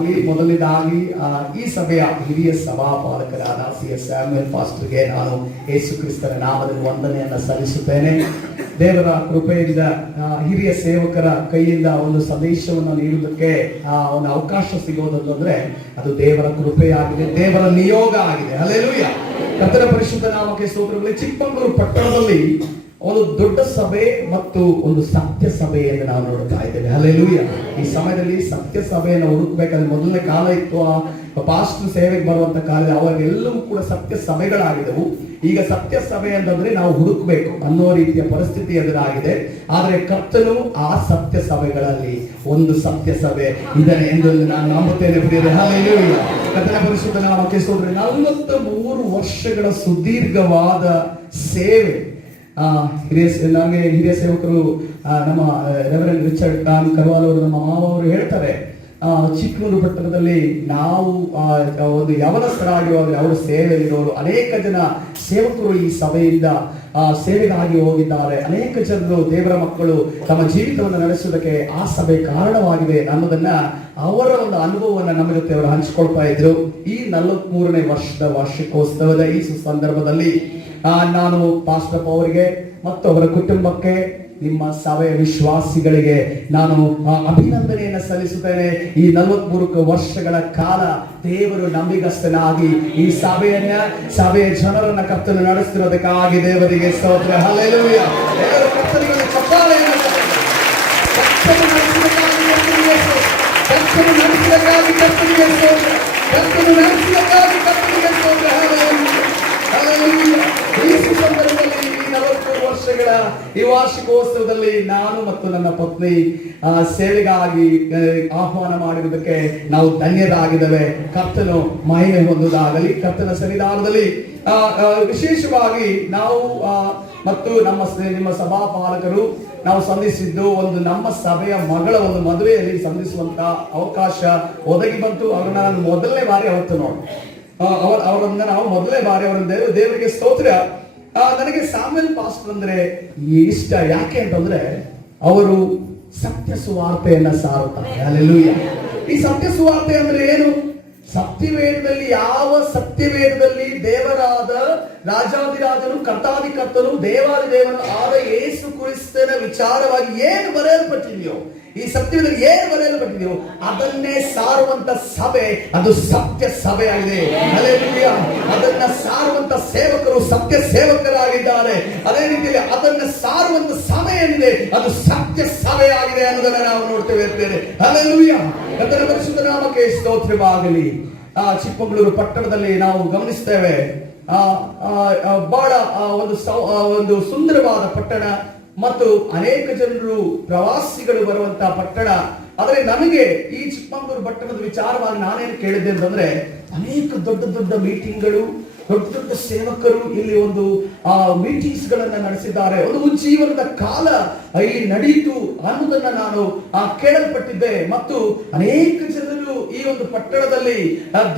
ಶುಭವಾಗಲಿ. ಮೊದಲನೇದಾಗಿ ಈ ಸಭೆಯ ಹಿರಿಯ ಸಭಾಪಾಲಕರಾದ CS ಸ್ಯಾಮ್ಯುಯಲ್ ಪಾಸ್ಟರ್ಗೆ ನಾನು ಯೇಸು ಕ್ರಿಸ್ತನ ನಾಮದಲ್ಲಿ ವಂದನೆಯನ್ನು ಸಲ್ಲಿಸುತ್ತೇನೆ. ದೇವರ ಕೃಪೆಯಿಂದ ಹಿರಿಯ ಸೇವಕರ ಕೈಯಿಂದ ಒಂದು ಸಂದೇಶವನ್ನು ನೀಡುವುದಕ್ಕೆ ಒಂದು ಅವಕಾಶ ಸಿಗೋದಂದ್ರೆ ಅದು ದೇವರ ಕೃಪೆಯಾಗಿದೆ, ದೇವರ ನಿಯೋಗ ಆಗಿದೆ. ಹಲ್ಲೆಲೂಯಾ. ಕರ್ತನ ಪರಿಶುದ್ಧ ನಾಮಕ್ಕೆ ಸ್ತೋತ್ರಗಳು. ಚಿಕ್ಕಮಗಳೂರು ಪಟ್ಟಣದಲ್ಲಿ ಒಂದು ದೊಡ್ಡ ಸಭೆ ಮತ್ತು ಒಂದು ಸತ್ಯ ಸಭೆಯನ್ನು ನಾವು ನೋಡ್ತಾ ಇದ್ದೇವೆ. ಹಲ್ಲೆಲೂಯಾ. ಈ ಸಮಯದಲ್ಲಿ ಸತ್ಯ ಸಭೆಯನ್ನು ಹುಡುಕ್ಬೇಕಾದ್ರೆ ಮೊದಲನೇ ಕಾಲ ಇತ್ತು, ಪಾಸ್ಟರ್ ಸೇವೆಗೆ ಬರುವಂತ ಕಾಲ, ಅವಾಗೆಲ್ಲವೂ ಕೂಡ ಸತ್ಯ ಸಭೆಗಳಾಗಿದ್ದವು. ಈಗ ಸತ್ಯ ಸಭೆ ಅಂತಂದ್ರೆ ನಾವು ಹುಡುಕ್ಬೇಕು ಅನ್ನೋ ರೀತಿಯ ಪರಿಸ್ಥಿತಿ ಎದುರಾಗಿದೆ. ಆದರೆ ಕರ್ತನು ಆ ಸತ್ಯ ಸಭೆಗಳಲ್ಲಿ ಒಂದು ಸತ್ಯ ಸಭೆ ಇದನ್ನು ಎಂದು ನಾನು ನಂಬುತ್ತೇನೆ ಪ್ರಿಯರೇ. ಹಲ್ಲೆಲೂಯಾ. ಕರ್ತನ ಪರಿಶುದ್ಧ ನಾಮಕ್ಕೆ ಸ್ತೋತ್ರ. 43 ವರ್ಷಗಳ ಸುದೀರ್ಘವಾದ ಸೇವೆ. ನನಗೆ ಹಿರಿಯ ಸೇವಕರು ನಮ್ಮ ರೆವರೆಂಡ್ ರಿಚರ್ಡ್ ಖಾನ್ ಕರ್ವಾಲ್ ಅವರು, ನಮ್ಮ ಮಾವ ಅವರು ಹೇಳ್ತಾರೆ, ಚಿಕ್ಕಮಗಳೂರು ಪಟ್ಟಣದಲ್ಲಿ ನಾವು ಒಂದು ಯವನಸ್ಥರಾಗಿರುವಾಗ ಅವರ ಸೇವೆಯಲ್ಲಿರೋರು ಅನೇಕ ಜನ ಸೇವಕರು ಈ ಸಭೆಯಿಂದ ಸೇವೆಗಾಗಿ ಹೋಗಿದ್ದಾರೆ. ಅನೇಕ ಜನರು ದೇವರ ಮಕ್ಕಳು ತಮ್ಮ ಜೀವಿತವನ್ನು ನಡೆಸುವುದಕ್ಕೆ ಆ ಸಭೆ ಕಾರಣವಾಗಿದೆ ಅನ್ನೋದನ್ನ ಅವರ ಒಂದು ಅನುಭವವನ್ನು ನಮ್ಮ ಜೊತೆ ಅವರು ಹಂಚಿಕೊಳ್ತಾ ಇದ್ರು. ಈ 43ನೇ ವರ್ಷದ ವಾರ್ಷಿಕೋತ್ಸವದ ಈ ಸಂದರ್ಭದಲ್ಲಿ ನಾನು ಪಾಸ್ಟರ್ ಅವರಿಗೆ ಮತ್ತು ಅವರ ಕುಟುಂಬಕ್ಕೆ, ನಿಮ್ಮ ಸಭೆಯ ವಿಶ್ವಾಸಿಗಳಿಗೆ ನಾನು ಅಭಿನಂದನೆಯನ್ನು ಸಲ್ಲಿಸುತ್ತೇನೆ. ಈ 43 ವರ್ಷಗಳ ಕಾಲ ದೇವರು ನಂಬಿಗಸ್ತನಾಗಿ ಈ ಸಭೆಯ ಜನರನ್ನ ಕರ್ತನು ನಡೆಸ್ತಿರೋದಕ್ಕಾಗಿ ದೇವರಿಗೆ ಸ್ತೋತ್ರ. ಹಲ್ಲೆಲೂಯಾ. ಕರ್ತನಿಗೆ ಚಪ್ಪಾಳೆಯನ್ನು ವರ್ಷಗಳ ಈ ವಾರ್ಷಿಕೋತ್ಸವದಲ್ಲಿ ನಾನು ಮತ್ತು ನನ್ನ ಪತ್ನಿ ಸೇವೆಗಾಗಿ ಆಹ್ವಾನ ಮಾಡಿರುವುದಕ್ಕೆ ನಾವು ಧನ್ಯರಾಗಿದ್ದೇವೆ. ಕರ್ತನು ಮಹಿಮೆ ಹೊಂದುವುದಾಗಲಿ. ಕರ್ತನ ಸನ್ನಿಧಾನದಲ್ಲಿ ವಿಶೇಷವಾಗಿ ನಾವು ಮತ್ತು ನಿಮ್ಮ ಸಭಾಪಾಲಕರು ನಾವು ಸಂಧಿಸಿದ್ದು ಒಂದು ನಮ್ಮ ಸಭೆಯ ಮಗಳ ಒಂದು ಮದುವೆಯಲ್ಲಿ ಸಂಧಿಸುವಂತ ಅವಕಾಶ ಒದಗಿ ಬಂತು. ಅವ್ರನ್ನ ನಾನು ಮೊದಲನೇ ಬಾರಿ ಅವತ್ತು ನೋಡಿ ಅವರನ್ನ ನಾವು ಮೊದಲನೇ ಬಾರಿ ಅವರನ್ನ ದೇವರಿಗೆ ಸ್ತೋತ್ರ. ನನಗೆ ಸ್ಯಾಮ್ಯುಯಲ್ ಪಾಸ್ಟರ್ ಅಂದ್ರೆ ಇಷ್ಟ. ಯಾಕೆ ಅಂತಂದ್ರೆ ಅವರು ಸತ್ಯ ಸುವಾರ್ತೆಯನ್ನ ಸಾರುತ್ತಾರೆ. ಹಲ್ಲೆಲೂಯಾ. ಈ ಸತ್ಯ ಸುವಾರ್ತೆ ಅಂದ್ರೆ ಏನು? ಸತ್ಯವೇದದಲ್ಲಿ, ಯಾವ ಸತ್ಯವೇದದಲ್ಲಿ ದೇವರಾದ ರಾಜಾದಿರಾಜನು ಕರ್ತಾದಿಕರ್ತನು ದೇವಾದಿ ದೇವನು ಆದ ಯೇಸು ಕ್ರಿಸ್ತನ ವಿಚಾರವಾಗಿ ಏನು ಬರೆಯಲ್ಪಟ್ಟಿದೆಯೋ, ಈ ಸತ್ಯದಲ್ಲಿ ಏನು ಬರೆಯಲ್ಪಟ್ಟಿದೆಯೋ ಅದನ್ನೇ ಸಾರುವಂತ ಸಭೆ ಅದು ಸತ್ಯ ಸಭೆ ಆಗಿದೆ. ಹಲ್ಲೆಲೂಯಾ. ಅದನ್ನ ಸಾರುವಂತ ಸೇವಕರು ಸತ್ಯ ಸೇವಕರಾಗಿದ್ದಾರೆ. ಅದೇ ರೀತಿಯಲ್ಲಿ ಅದನ್ನ ಸಾರುವಂತ ಸಭೆ ಏನಿದೆ ಅದು ಸತ್ಯ ಸಭೆಯಾಗಿದೆ ಅನ್ನೋದನ್ನ ನಾವು ನೋಡ್ತೇವೆ. ಹಲ್ಲೆಲೂಯಾ. ಕರ್ತನ ಪರಿಶುದ್ಧ ನಾಮಕ್ಕೆ ಸ್ತೋತ್ರವಾಗಲಿ. ಚಿಕ್ಕಮಗಳೂರು ಪಟ್ಟಣದಲ್ಲಿ ನಾವು ಗಮನಿಸ್ತೇವೆ, ಬಹಳ ಒಂದು ಸುಂದರವಾದ ಪಟ್ಟಣ ಮತ್ತು ಅನೇಕ ಜನರು ಪ್ರವಾಸಿಗಳು ಬರುವಂತಹ ಪಟ್ಟಣ. ಆದರೆ ನನಗೆ ಈ ಚಿಕ್ಕಮಗಳೂರು ಪಟ್ಟಣದ ವಿಚಾರವಾಗಿ ನಾನೇನು ಕೇಳಿದ್ದೆ ಅಂತಂದ್ರೆ, ಅನೇಕ ದೊಡ್ಡ ದೊಡ್ಡ ಮೀಟಿಂಗ್ಗಳು, ದೊಡ್ಡ ದೊಡ್ಡ ಸೇವಕರು ಇಲ್ಲಿ ಒಂದು ಮೀಟಿಂಗ್ಸ್ ಗಳನ್ನ ನಡೆಸಿದ್ದಾರೆ. ಒಂದು ಉಜ್ಜೀವನದ ಕಾಲ ಇಲ್ಲಿ ನಡೆಯಿತು ಅನ್ನೋದನ್ನ ನಾನು ಕೇಳಲ್ಪಟ್ಟಿದ್ದೆ. ಮತ್ತು ಅನೇಕ ಜನರು ಈ ಒಂದು ಪಟ್ಟಣದಲ್ಲಿ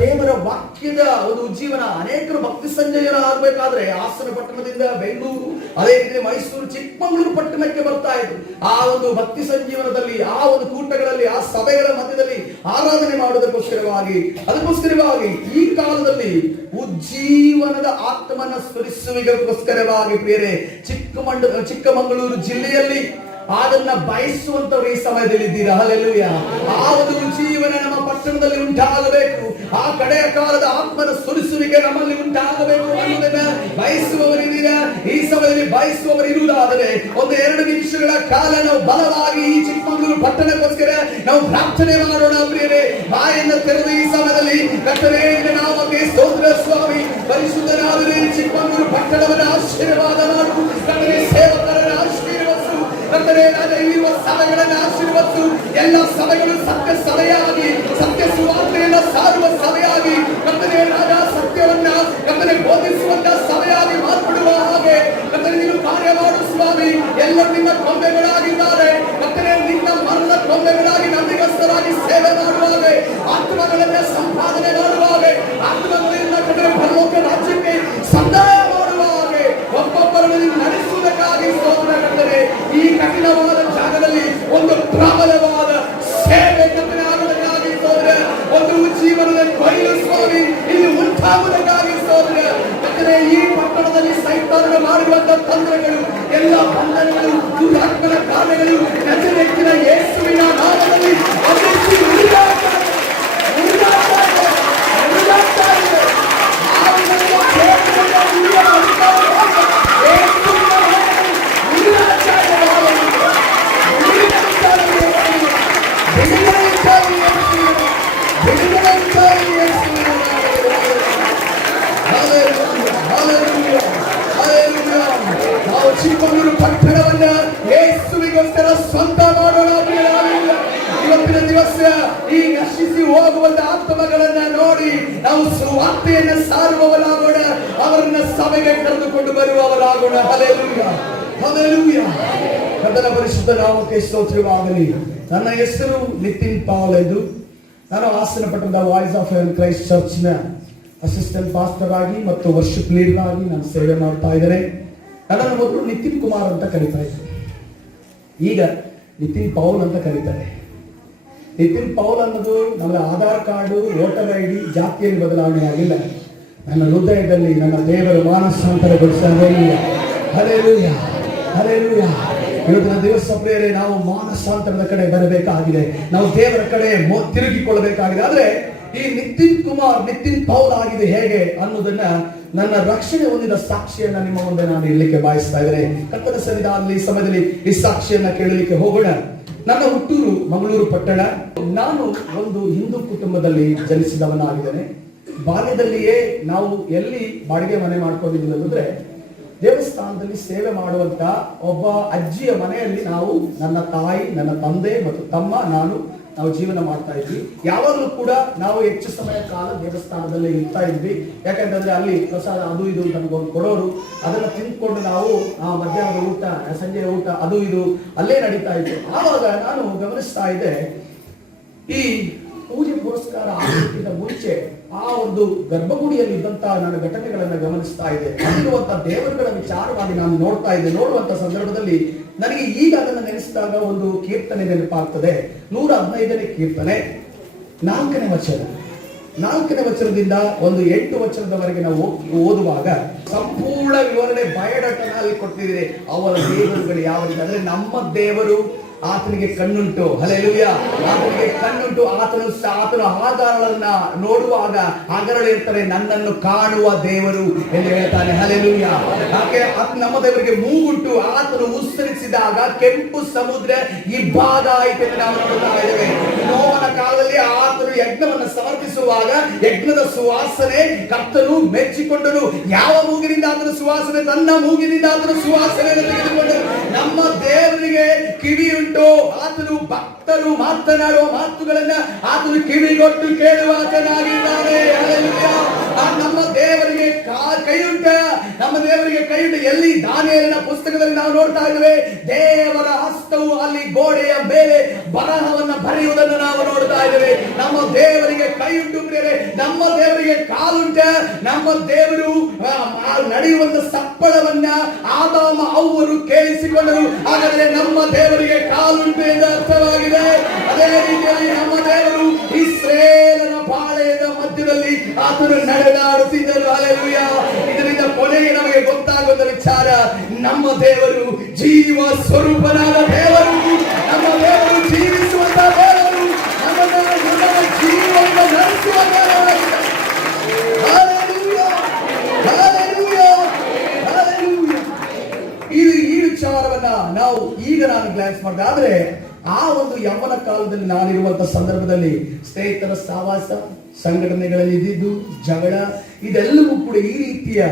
ದೇವರ ವಾಕ್ಯದ ಒಂದು ಉಜ್ಜೀವನ, ಅನೇಕರು ಭಕ್ತಿ ಸಂಜಯನ ಆಗ್ಬೇಕಾದ್ರೆ ಹಾಸನ ಪಟ್ಟಣದಿಂದ ಬೆಂಗಳೂರು, ಅದೇ ರೀತಿ ಮೈಸೂರು, ಚಿಕ್ಕಮಗಳೂರು ಪಟ್ಟಣಕ್ಕೆ ಬರ್ತಾ ಇದ್ರು. ಆ ಒಂದು ಭಕ್ತಿ ಸಂಜೀವನದಲ್ಲಿ, ಆ ಒಂದು ಕೂಟಗಳಲ್ಲಿ, ಆ ಸಭೆಗಳ ಮಧ್ಯದಲ್ಲಿ ಆರಾಧನೆ ಮಾಡುವುದಕ್ಕೋಸ್ಕರವಾಗಿ, ಅದಕ್ಕೋಸ್ಕರವಾಗಿ ಈ ಕಾಲದಲ್ಲಿ ಉಜ್ಜೀವನದ ಆತ್ಮನ ಸ್ಮರಿಸುವಿಗೋಸ್ಕರವಾಗಿ ಪ್ರಿಯರೇ ಚಿಕ್ಕಮಗಳೂರು ಜಿಲ್ಲೆಯಲ್ಲಿ ಅದನ್ನ ಬಯಸುವಂತವ್ರು ಈ ಸಮಯದಲ್ಲಿ ಇದ್ದೀರಾ. ಹಲ್ಲೆಲೂಯಾ. ಆ ಒಂದು ಜೀವನ ನಮ್ಮ ಪಟ್ಟಣದಲ್ಲಿ ಉಂಟಾಗಬೇಕು. ಆ ಕಡೆಯ ಕಾಲದ ಆತ್ಮನ ಸುರಿಸುವಿಕೆ ನಮ್ಮಲ್ಲಿ ಉಂಟಾಗಬೇಕು ಅನ್ನೋದನ್ನ ಬಯಸುವವರಿದ್ದೀರಾ. ಈ ಸಮಯದಲ್ಲಿ ಬಯಸುವವರು ಇರುವುದಾದರೆ 1-2 ನಿಮಿಷಗಳ ಕಾಲ ನಾವು ಬಲವಾಗಿ ಈ ಚಿಕ್ಕಮಗಳೂರು ಪಟ್ಟಣಕ್ಕೋಸ್ಕರ ನಾವು ಪ್ರಾರ್ಥನೆ ಮಾಡೋಣ ಪ್ರಿಯರೇ. ಬಾಯನ್ನು ತೆರೆದು ಈ ಸಮಯದಲ್ಲಿ ಕರ್ತನೇ ನಾಮಕ್ಕೆ ಸ್ತೋತ್ರ ಸ್ವಾಮಿ. ಪರಿಶುದ್ಧನಾದರೆ ಚಿಕ್ಕಮಗಳೂರು ಪಟ್ಟಣವನ್ನು ಆಶೀರ್ವಾದ ಮಾಡು. ಕರ್ತನೇ ಸೇವಕರನ್ನು ಆಶೀರ್ವದಿಸು. ಕರ್ತನೇ ಇಲ್ಲಿರುವ ಸಭೆಗಳನ್ನು ಆಶೀರ್ವದಿಸು. ಎಲ್ಲ ಸಭೆಗಳು ಸತ್ಯ ಸಭೆಯಾಗಿ, ಸತ್ಯ ಸುವಾರ್ತೆಯನ್ನು ಸಾರುವ ಸಭೆಯಾಗಿ, ಕರ್ತನೇ ರಾಜ ಸತ್ಯವನ್ನ ಕರ್ತನೇ ಬೋಧಿಸುವಂತ ಸಭೆಯಾಗಿ ಮಾರ್ಪಡುವ ಹಾಗೆ ಕರ್ತನೇ ನೀನು ಕಾರ್ಯ ಮಾಡು ಸ್ವಾಮಿ. ಎಲ್ಲರೂ ನಿನ್ನ ಕೊಂಬೆಗಳಾಗಿದ್ದಾರೆ. ಕರ್ತನೇ ನಿನ್ನ ಮರದ ಕೊಂಬೆಗಳಾಗಿ ನಂಬಿಗಸ್ತರಾಗಿ ಸೇವೆ ಮಾಡುವಾಗ, ಆತ್ಮಗಳನ್ನ ಸಂಪಾದನೆ ಮಾಡುವಾಗ, ಆತ್ಮಗಳಿಂದ ಕರ್ತನೇ ಪರಲೋಕ ರಾಜ್ಯಕ್ಕೆ ಸಂದಾಯ ಮಾಡುವಾಗ, ಒಬ್ಬೊಬ್ಬರನ್ನು ನಡೆಸುವುದಕ್ಕಾಗಿ ಸ್ತೋತ್ರ ಕರ್ತನೇ. ಈ ಕಠಿಣವಾದ ಜಾಗದಲ್ಲಿ ಒಂದು ಪ್ರಬಲವಾದ ಸೇವೆ ಕರ್ತನೇ ಆಗುವುದಕ್ಕಾಗಿ ಸ್ತೋತ್ರ. ಕಾವುದಕ್ಕಾಗಿ ಸ್ತೋತ್ರ. ಕರ್ತನೇ, ಈ ಪಟ್ಟಣದಲ್ಲಿ ಸೈತಾನನು ಮಾಡಿರುವಂತಹ ತಂತ್ರಗಳು, ಎಲ್ಲ ಬಂಧನಗಳು, ದುರಾತ್ಮನ ಕಾರ್ಯಗಳು ನಜರೇತಿನ ಯೇಸುವಿನ ನಾಮದಲ್ಲಿ ಅಭಿಷೇಕ ಉರಿದಾಡ್ತಾ ಇದೆ. ನಾವು ಚಿಕ್ಕಮಗಳೂರು ಪಟ್ಟಣವನ್ನ ಯೇಸುವಿಗೋಸ್ಕರ ಸ್ವಂತ ಮಾಡೋಣ. ಇವತ್ತಿನ ದಿವಸ ಈ ನಶಿಸಿ ಹೋಗುವಂತ ಆತ್ಮಗಳನ್ನ ನೋಡಿ ನಾವು ಸುವಾರ್ತೆಯನ್ನ ಸಾರುವವರಾಗೋಣ, ಅವರನ್ನ ಸಭೆಗೆ ಕರೆದುಕೊಂಡು ಬರುವವರಾಗೋಣ. Hallelujah, hallelujah. ಕರ್ತನ ಪರಿಶುದ್ಧ ನಾಮಕ್ಕೆ ಸ್ತೋತ್ರವಾಗಲಿ. ನನ್ನ ಹೆಸರು ನಿತಿನ್ ಪಾಲ್ ಎಂದು. ನಾನು ಹಾಸನ ಪಟ್ಟಣದ ವಾಯ್ಸ್ ಆಫ್ ಹೆವೆನ್ ಕ್ರೈಸ್ಟ್ ಚರ್ಚ್ನ ಅಸಿಸ್ಟೆಂಟ್ ಪಾಸ್ಟರ್ ಆಗಿ ಮತ್ತು ವರ್ಷಿಪ್ ಲೀಡರ್ ಆಗಿ ನಾನು ಸೇವೆ ಮಾಡ್ತಾ ಇದ್ದೇನೆ. ನನ್ನನ್ನು ಮೊದಲು ನಿತಿನ್ ಕುಮಾರ್ ಅಂತ ಕರೀತಾ ಇದ್ದೆ, ಈಗ ನಿತಿನ್ ಪೌಲ್ ಅಂತ ಕರೀತಾರೆ. ನಿತಿನ್ ಪೌಲ್ ಅನ್ನೋದು ನಮ್ಮ ಆಧಾರ್ ಕಾರ್ಡು, ವೋಟರ್ ಐಡಿ, ಜಾತಿಯಲ್ಲಿ ಬದಲಾವಣೆ ಆಗಿಲ್ಲ. ನನ್ನ ಹೃದಯದಲ್ಲಿ ನನ್ನ ದೇವರ ಮಾನಸಾಂತರಗೊಳಿಸಿದ. Hallelujah, hallelujah. ಇವತ್ತಿನ ದಿವಸ ಪ್ರಿಯರೇ, ನಾವು ಮಾನಸಾಂತರದ ಕಡೆ ಬರಬೇಕಾಗಿದೆ. ನಾವು ದೇವರ ಕಡೆ ತಿರುಗಿಕೊಳ್ಳಬೇಕಾಗಿದೆ. ಆದ್ರೆ ಈ ನಿತಿನ್ ಕುಮಾರ್ ನಿತಿನ್ ಪೌಲ್ ಆಗಿದೆ ಹೇಗೆ ಅನ್ನೋದನ್ನ ನನ್ನ ರಕ್ಷಣೆ ಹೊಂದಿದ ಸಾಕ್ಷಿಯನ್ನ ನಿಮ್ಮ ಮುಂದೆ ನಾನು ಇರಲಿಕ್ಕೆ ಬಯಸ್ತಾ ಇದ್ದೇನೆ. ಕರ್ತನ ಸನ್ನಿಧಾನದಲ್ಲಿ ಈ ಸಮಯದಲ್ಲಿ ಈ ಸಾಕ್ಷಿಯನ್ನ ಕೇಳಲಿಕ್ಕೆ ಹೋಗೋಣ. ನನ್ನ ಹುಟ್ಟೂರು ಮಂಗಳೂರು ಪಟ್ಟಣ. ನಾನು ಒಂದು ಹಿಂದೂ ಕುಟುಂಬದಲ್ಲಿ ಜನಿಸಿದವನಾಗಿದ್ದೇನೆ. ಬಾಲ್ಯದಲ್ಲಿಯೇ ನಾವು ಎಲ್ಲಿ ಬಾಡಿಗೆ ಮನೆ ಮಾಡ್ಕೊಂಡಿದ್ವಿ ಅಂದ್ರೆ ದೇವಸ್ಥಾನದಲ್ಲಿ ಸೇವೆ ಮಾಡುವಂತ ಒಬ್ಬ ಅಜ್ಜಿಯ ಮನೆಯಲ್ಲಿ ನಾವು, ನನ್ನ ತಾಯಿ, ನನ್ನ ತಂದೆ ಮತ್ತು ತಮ್ಮ, ನಾವು ಜೀವನ ಮಾಡ್ತಾ ಇದ್ವಿ. ಯಾವಾಗಲೂ ಕೂಡ ನಾವು ಹೆಚ್ಚು ಸಮಯ ಕಾಲ ದೇವಸ್ಥಾನದಲ್ಲೇ ಇರ್ತಾ ಇದ್ವಿ. ಯಾಕಂತಂದ್ರೆ ಅಲ್ಲಿ ಪ್ರಸಾದ ಅದು ಇದು ನಮಗೊಂದು ಕೊಡೋರು, ಅದನ್ನ ತಿಂದ್ಕೊಂಡು ನಾವು ಮಧ್ಯಾಹ್ನದ ಊಟ, ಸಂಜೆಯ ಊಟ ಅದು ಇದು ಅಲ್ಲೇ ನಡೀತಾ ಇತ್ತು. ಆವಾಗ ನಾನು ಗಮನಿಸ್ತಾ ಇದ್ದೆ, ಈ ಪೂಜೆ ಪುರಸ್ಕಾರ ಆಗೋಕ್ಕಿಂತ ಮುಂಚೆ ಆ ಒಂದು ಗರ್ಭಗುಡಿಯಲ್ಲಿ ಇದ್ದಂತಹ ನನ್ನ ಘಟನೆಗಳನ್ನ ಗಮನಿಸ್ತಾ ಇದೆ. ಅಲ್ಲಿರುವಂತಹ ದೇವರುಗಳ ವಿಚಾರವಾಗಿ ನಾನು ನೋಡ್ತಾ ಇದ್ದೆ. ನೋಡುವಂತ ಸಂದರ್ಭದಲ್ಲಿ ನನಗೆ ಈಗ ಅದನ್ನ ನೆನೆಸಿದಾಗ ಒಂದು ಕೀರ್ತನೆ ನೆನಪಾಗ್ತದೆ. 115ನೇ ಕೀರ್ತನೆ 4ನೇ ವಚನ. 4ನೇ ವಚನದಿಂದ ಒಂದು 8 ವಚನದವರೆಗೆ ನಾವು ಓದುವಾಗ ಸಂಪೂರ್ಣ ವಿವರಣೆ ಬಯೋಡಾಟನಲ್ಲಿ ಕೊಟ್ಟಿದ್ದೀರಿ. ಅವರ ದೇವರುಗಳು ಯಾವ ರೀತಿ ಅಂದ್ರೆ, ನಮ್ಮ ದೇವರು ಆತನಿಗೆ ಕಣ್ಣುಂಟು. ಹಲ್ಲೆಲೂಯಾ, ಆತನಿಗೆ ಕಣ್ಣುಂಟು. ಆತನ ಆಧಾರಗಳನ್ನ ನೋಡುವಾಗ ಹಗರಳಿರ್ತಾರೆ, ನನ್ನನ್ನು ಕಾಣುವ ದೇವರು ಎಂದು ಹೇಳ್ತಾನೆ. ಹಲ್ಲೆಲೂಯಾ. ಹಾಗೆ ನಮ್ಮ ದೇವರಿಗೆ ಮೂಗುಂಟು. ಆತನು ಉಸ್ತರಿಸಿದಾಗ ಕೆಂಪು ಸಮುದ್ರ ಇಬ್ಬಾಗ ಆಯಿತು ಎಂದು ನಾವು ನೋಡ್ತಾ ಇದ್ದೇವೆ. ನೋವನ ಕಾಲದಲ್ಲಿ ಆತನು ಯಜ್ಞವನ್ನು ಸಮರ್ಪಿಸುವಾಗ ಯಜ್ಞದ ಸುವಾಸನೆ ಕರ್ತನು ಮೆಚ್ಚಿಕೊಂಡನು. ಯಾವ ಮೂಗಿನಿಂದ ಆತನ ಸುವಾಸನೆ? ತನ್ನ ಮೂಗಿನಿಂದ ಆತನ ಸುವಾಸನೆಯನ್ನು ತೆಗೆದುಕೊಂಡನು. ನಮ್ಮ ದೇವರಿಗೆ ಕಿವಿಯುಂಟು. ಆತನು ಭಕ್ತರು ಮಾತನಾಡುವ ಮಾತುಗಳನ್ನ ಆತನು ಕಿವಿಗೊಟ್ಟು ಕೇಳುವ ಆತನಾಗಿದ್ದಾನೆ. ನಮ್ಮ ದೇವರಿಗೆ ಕೈಯುಂಟ. ನಮ್ಮ ದೇವರಿಗೆ ಕೈಯುಂಟ. ಎಲ್ಲಿ? ದಾನಿಯೇಲನ ಪುಸ್ತಕದಲ್ಲಿ ನಾವು ನೋಡ್ತಾ ಇದ್ದೇವೆ, ದೇವರ ಹಸ್ತವು ಅಲ್ಲಿ ಗೋಡೆಯ ಮೇಲೆ ಬರಹವನ್ನ ಬರೆಯುವುದನ್ನು ನಾವು ನೋಡ್ತಾ ಇದ್ದೇವೆ. ನಮ್ಮ ದೇವರಿಗೆ ಕೈಯುಂಟು ಪ್ರಿಯರೇ. ನಮ್ಮ ದೇವರಿಗೆ ಕಾಲುಂಟ. ನಮ್ಮ ದೇವರು ನಡೆಯುವಂತ ಸಪ್ಪಳವನ್ನ ಆದಾಮ ಅವ್ವರು ಕೇಳಿಸಿಕೊಂಡರು. ಹಾಗಾದ್ರೆ ನಮ್ಮ ದೇವರಿಗೆ ಕಾಲುಂಟು ಎಂದು ಅರ್ಥವಾಗಿದೆ. ಅದೇ ರೀತಿಯಲ್ಲಿ ನಮ್ಮ ದೇವರು ಇಸ್ರೇಲನ ಪಾಳೆಯದ ಮಧ್ಯದಲ್ಲಿ ಆತನು ನಡೆದಾಡುತ್ತಿದ್ದರು. ಹಲ್ಲೆಲೂಯಾ. ಇದರಿಂದ ಕೊನೆಗೆ ನಮಗೆ ಗೊತ್ತಾಗುವ ವಿಚಾರ, ನಮ್ಮ ದೇವರು ಜೀವ ಸ್ವರೂಪನಾದ ದೇವರು. ನಮ್ಮ ದೇವರು ಜೀವಿಸುವಂತ ದೇವರು. ನಮ್ಮ ಜೀವವನ್ನು ನಡೆಸುವ ದೇವರಾಗಿದೆ. Hallelujah, hallelujah, hallelujah. ಈ ವಿಚಾರವನ್ನ ನಾವು ಈಗ ನಾನು ಗ್ಲಾನ್ಸ್ ಮಾಡಿದೆ. ಆದ್ರೆ ಆ ಒಂದು ಯೌವನ ಕಾಲದಲ್ಲಿ ನಾನಿರುವಂತ ಸಂದರ್ಭದಲ್ಲಿ ಸ್ನೇಹಿತರ ಸಹವಾಸ, ಸಂಘಟನೆಗಳಲ್ಲಿ ಇದ್ದಿದ್ದು, ಜಗಳ, ಇದೆಲ್ಲವೂ ಕೂಡ ಈ ರೀತಿಯ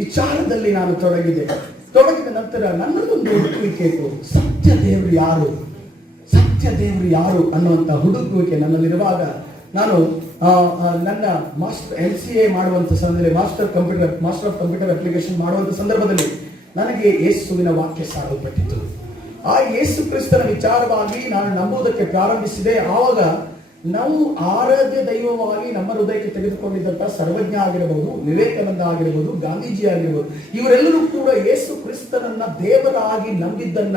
ವಿಚಾರದಲ್ಲಿ ನಾನು ತೊಡಗಿದ ನಂತರ ನನ್ನದೊಂದು ಹುಡುಕುವಿಕೆ ಇತ್ತು. ಸತ್ಯ ದೇವರು ಯಾರು, ಸತ್ಯ ದೇವರು ಯಾರು ಅನ್ನುವಂತ ಹುಡುಕುವಿಕೆ ನನ್ನಲ್ಲಿರುವಾಗ ನಾನು ನನ್ನ MCA ಮಾಡುವಂತ ಸಂದರ್ಭದಲ್ಲಿ ಮಾಸ್ಟರ್ ಆಫ್ ಕಂಪ್ಯೂಟರ್ ಅಪ್ಲಿಕೇಶನ್ ಮಾಡುವಂತ ಸಂದರ್ಭದಲ್ಲಿ ನನಗೆ ಯೇಸುವಿನ ವಾಕ್ಯ ಸಾರಲ್ಪಟ್ಟಿತು. ಆ ಯೇಸು ಕ್ರಿಸ್ತನ ವಿಚಾರವಾಗಿ ನಾನು ನಂಬುವುದಕ್ಕೆ ಪ್ರಾರಂಭಿಸಿದೆ. ಆವಾಗ ನಾವು ಆರಾಧ್ಯ ದೈವವಾಗಿ ನಮ್ಮ ಹೃದಯಕ್ಕೆ ತೆಗೆದುಕೊಂಡಿದ್ದಂತಹ ಸರ್ವಜ್ಞ ಆಗಿರಬಹುದು, ವಿವೇಕಾನಂದ ಆಗಿರಬಹುದು, ಗಾಂಧೀಜಿ ಆಗಿರಬಹುದು, ಇವರೆಲ್ಲರೂ ಕೂಡ ಯೇಸು ಕ್ರಿಸ್ತನನ್ನ ದೇವರಾಗಿ ನಂಬಿದ್ದನ್ನ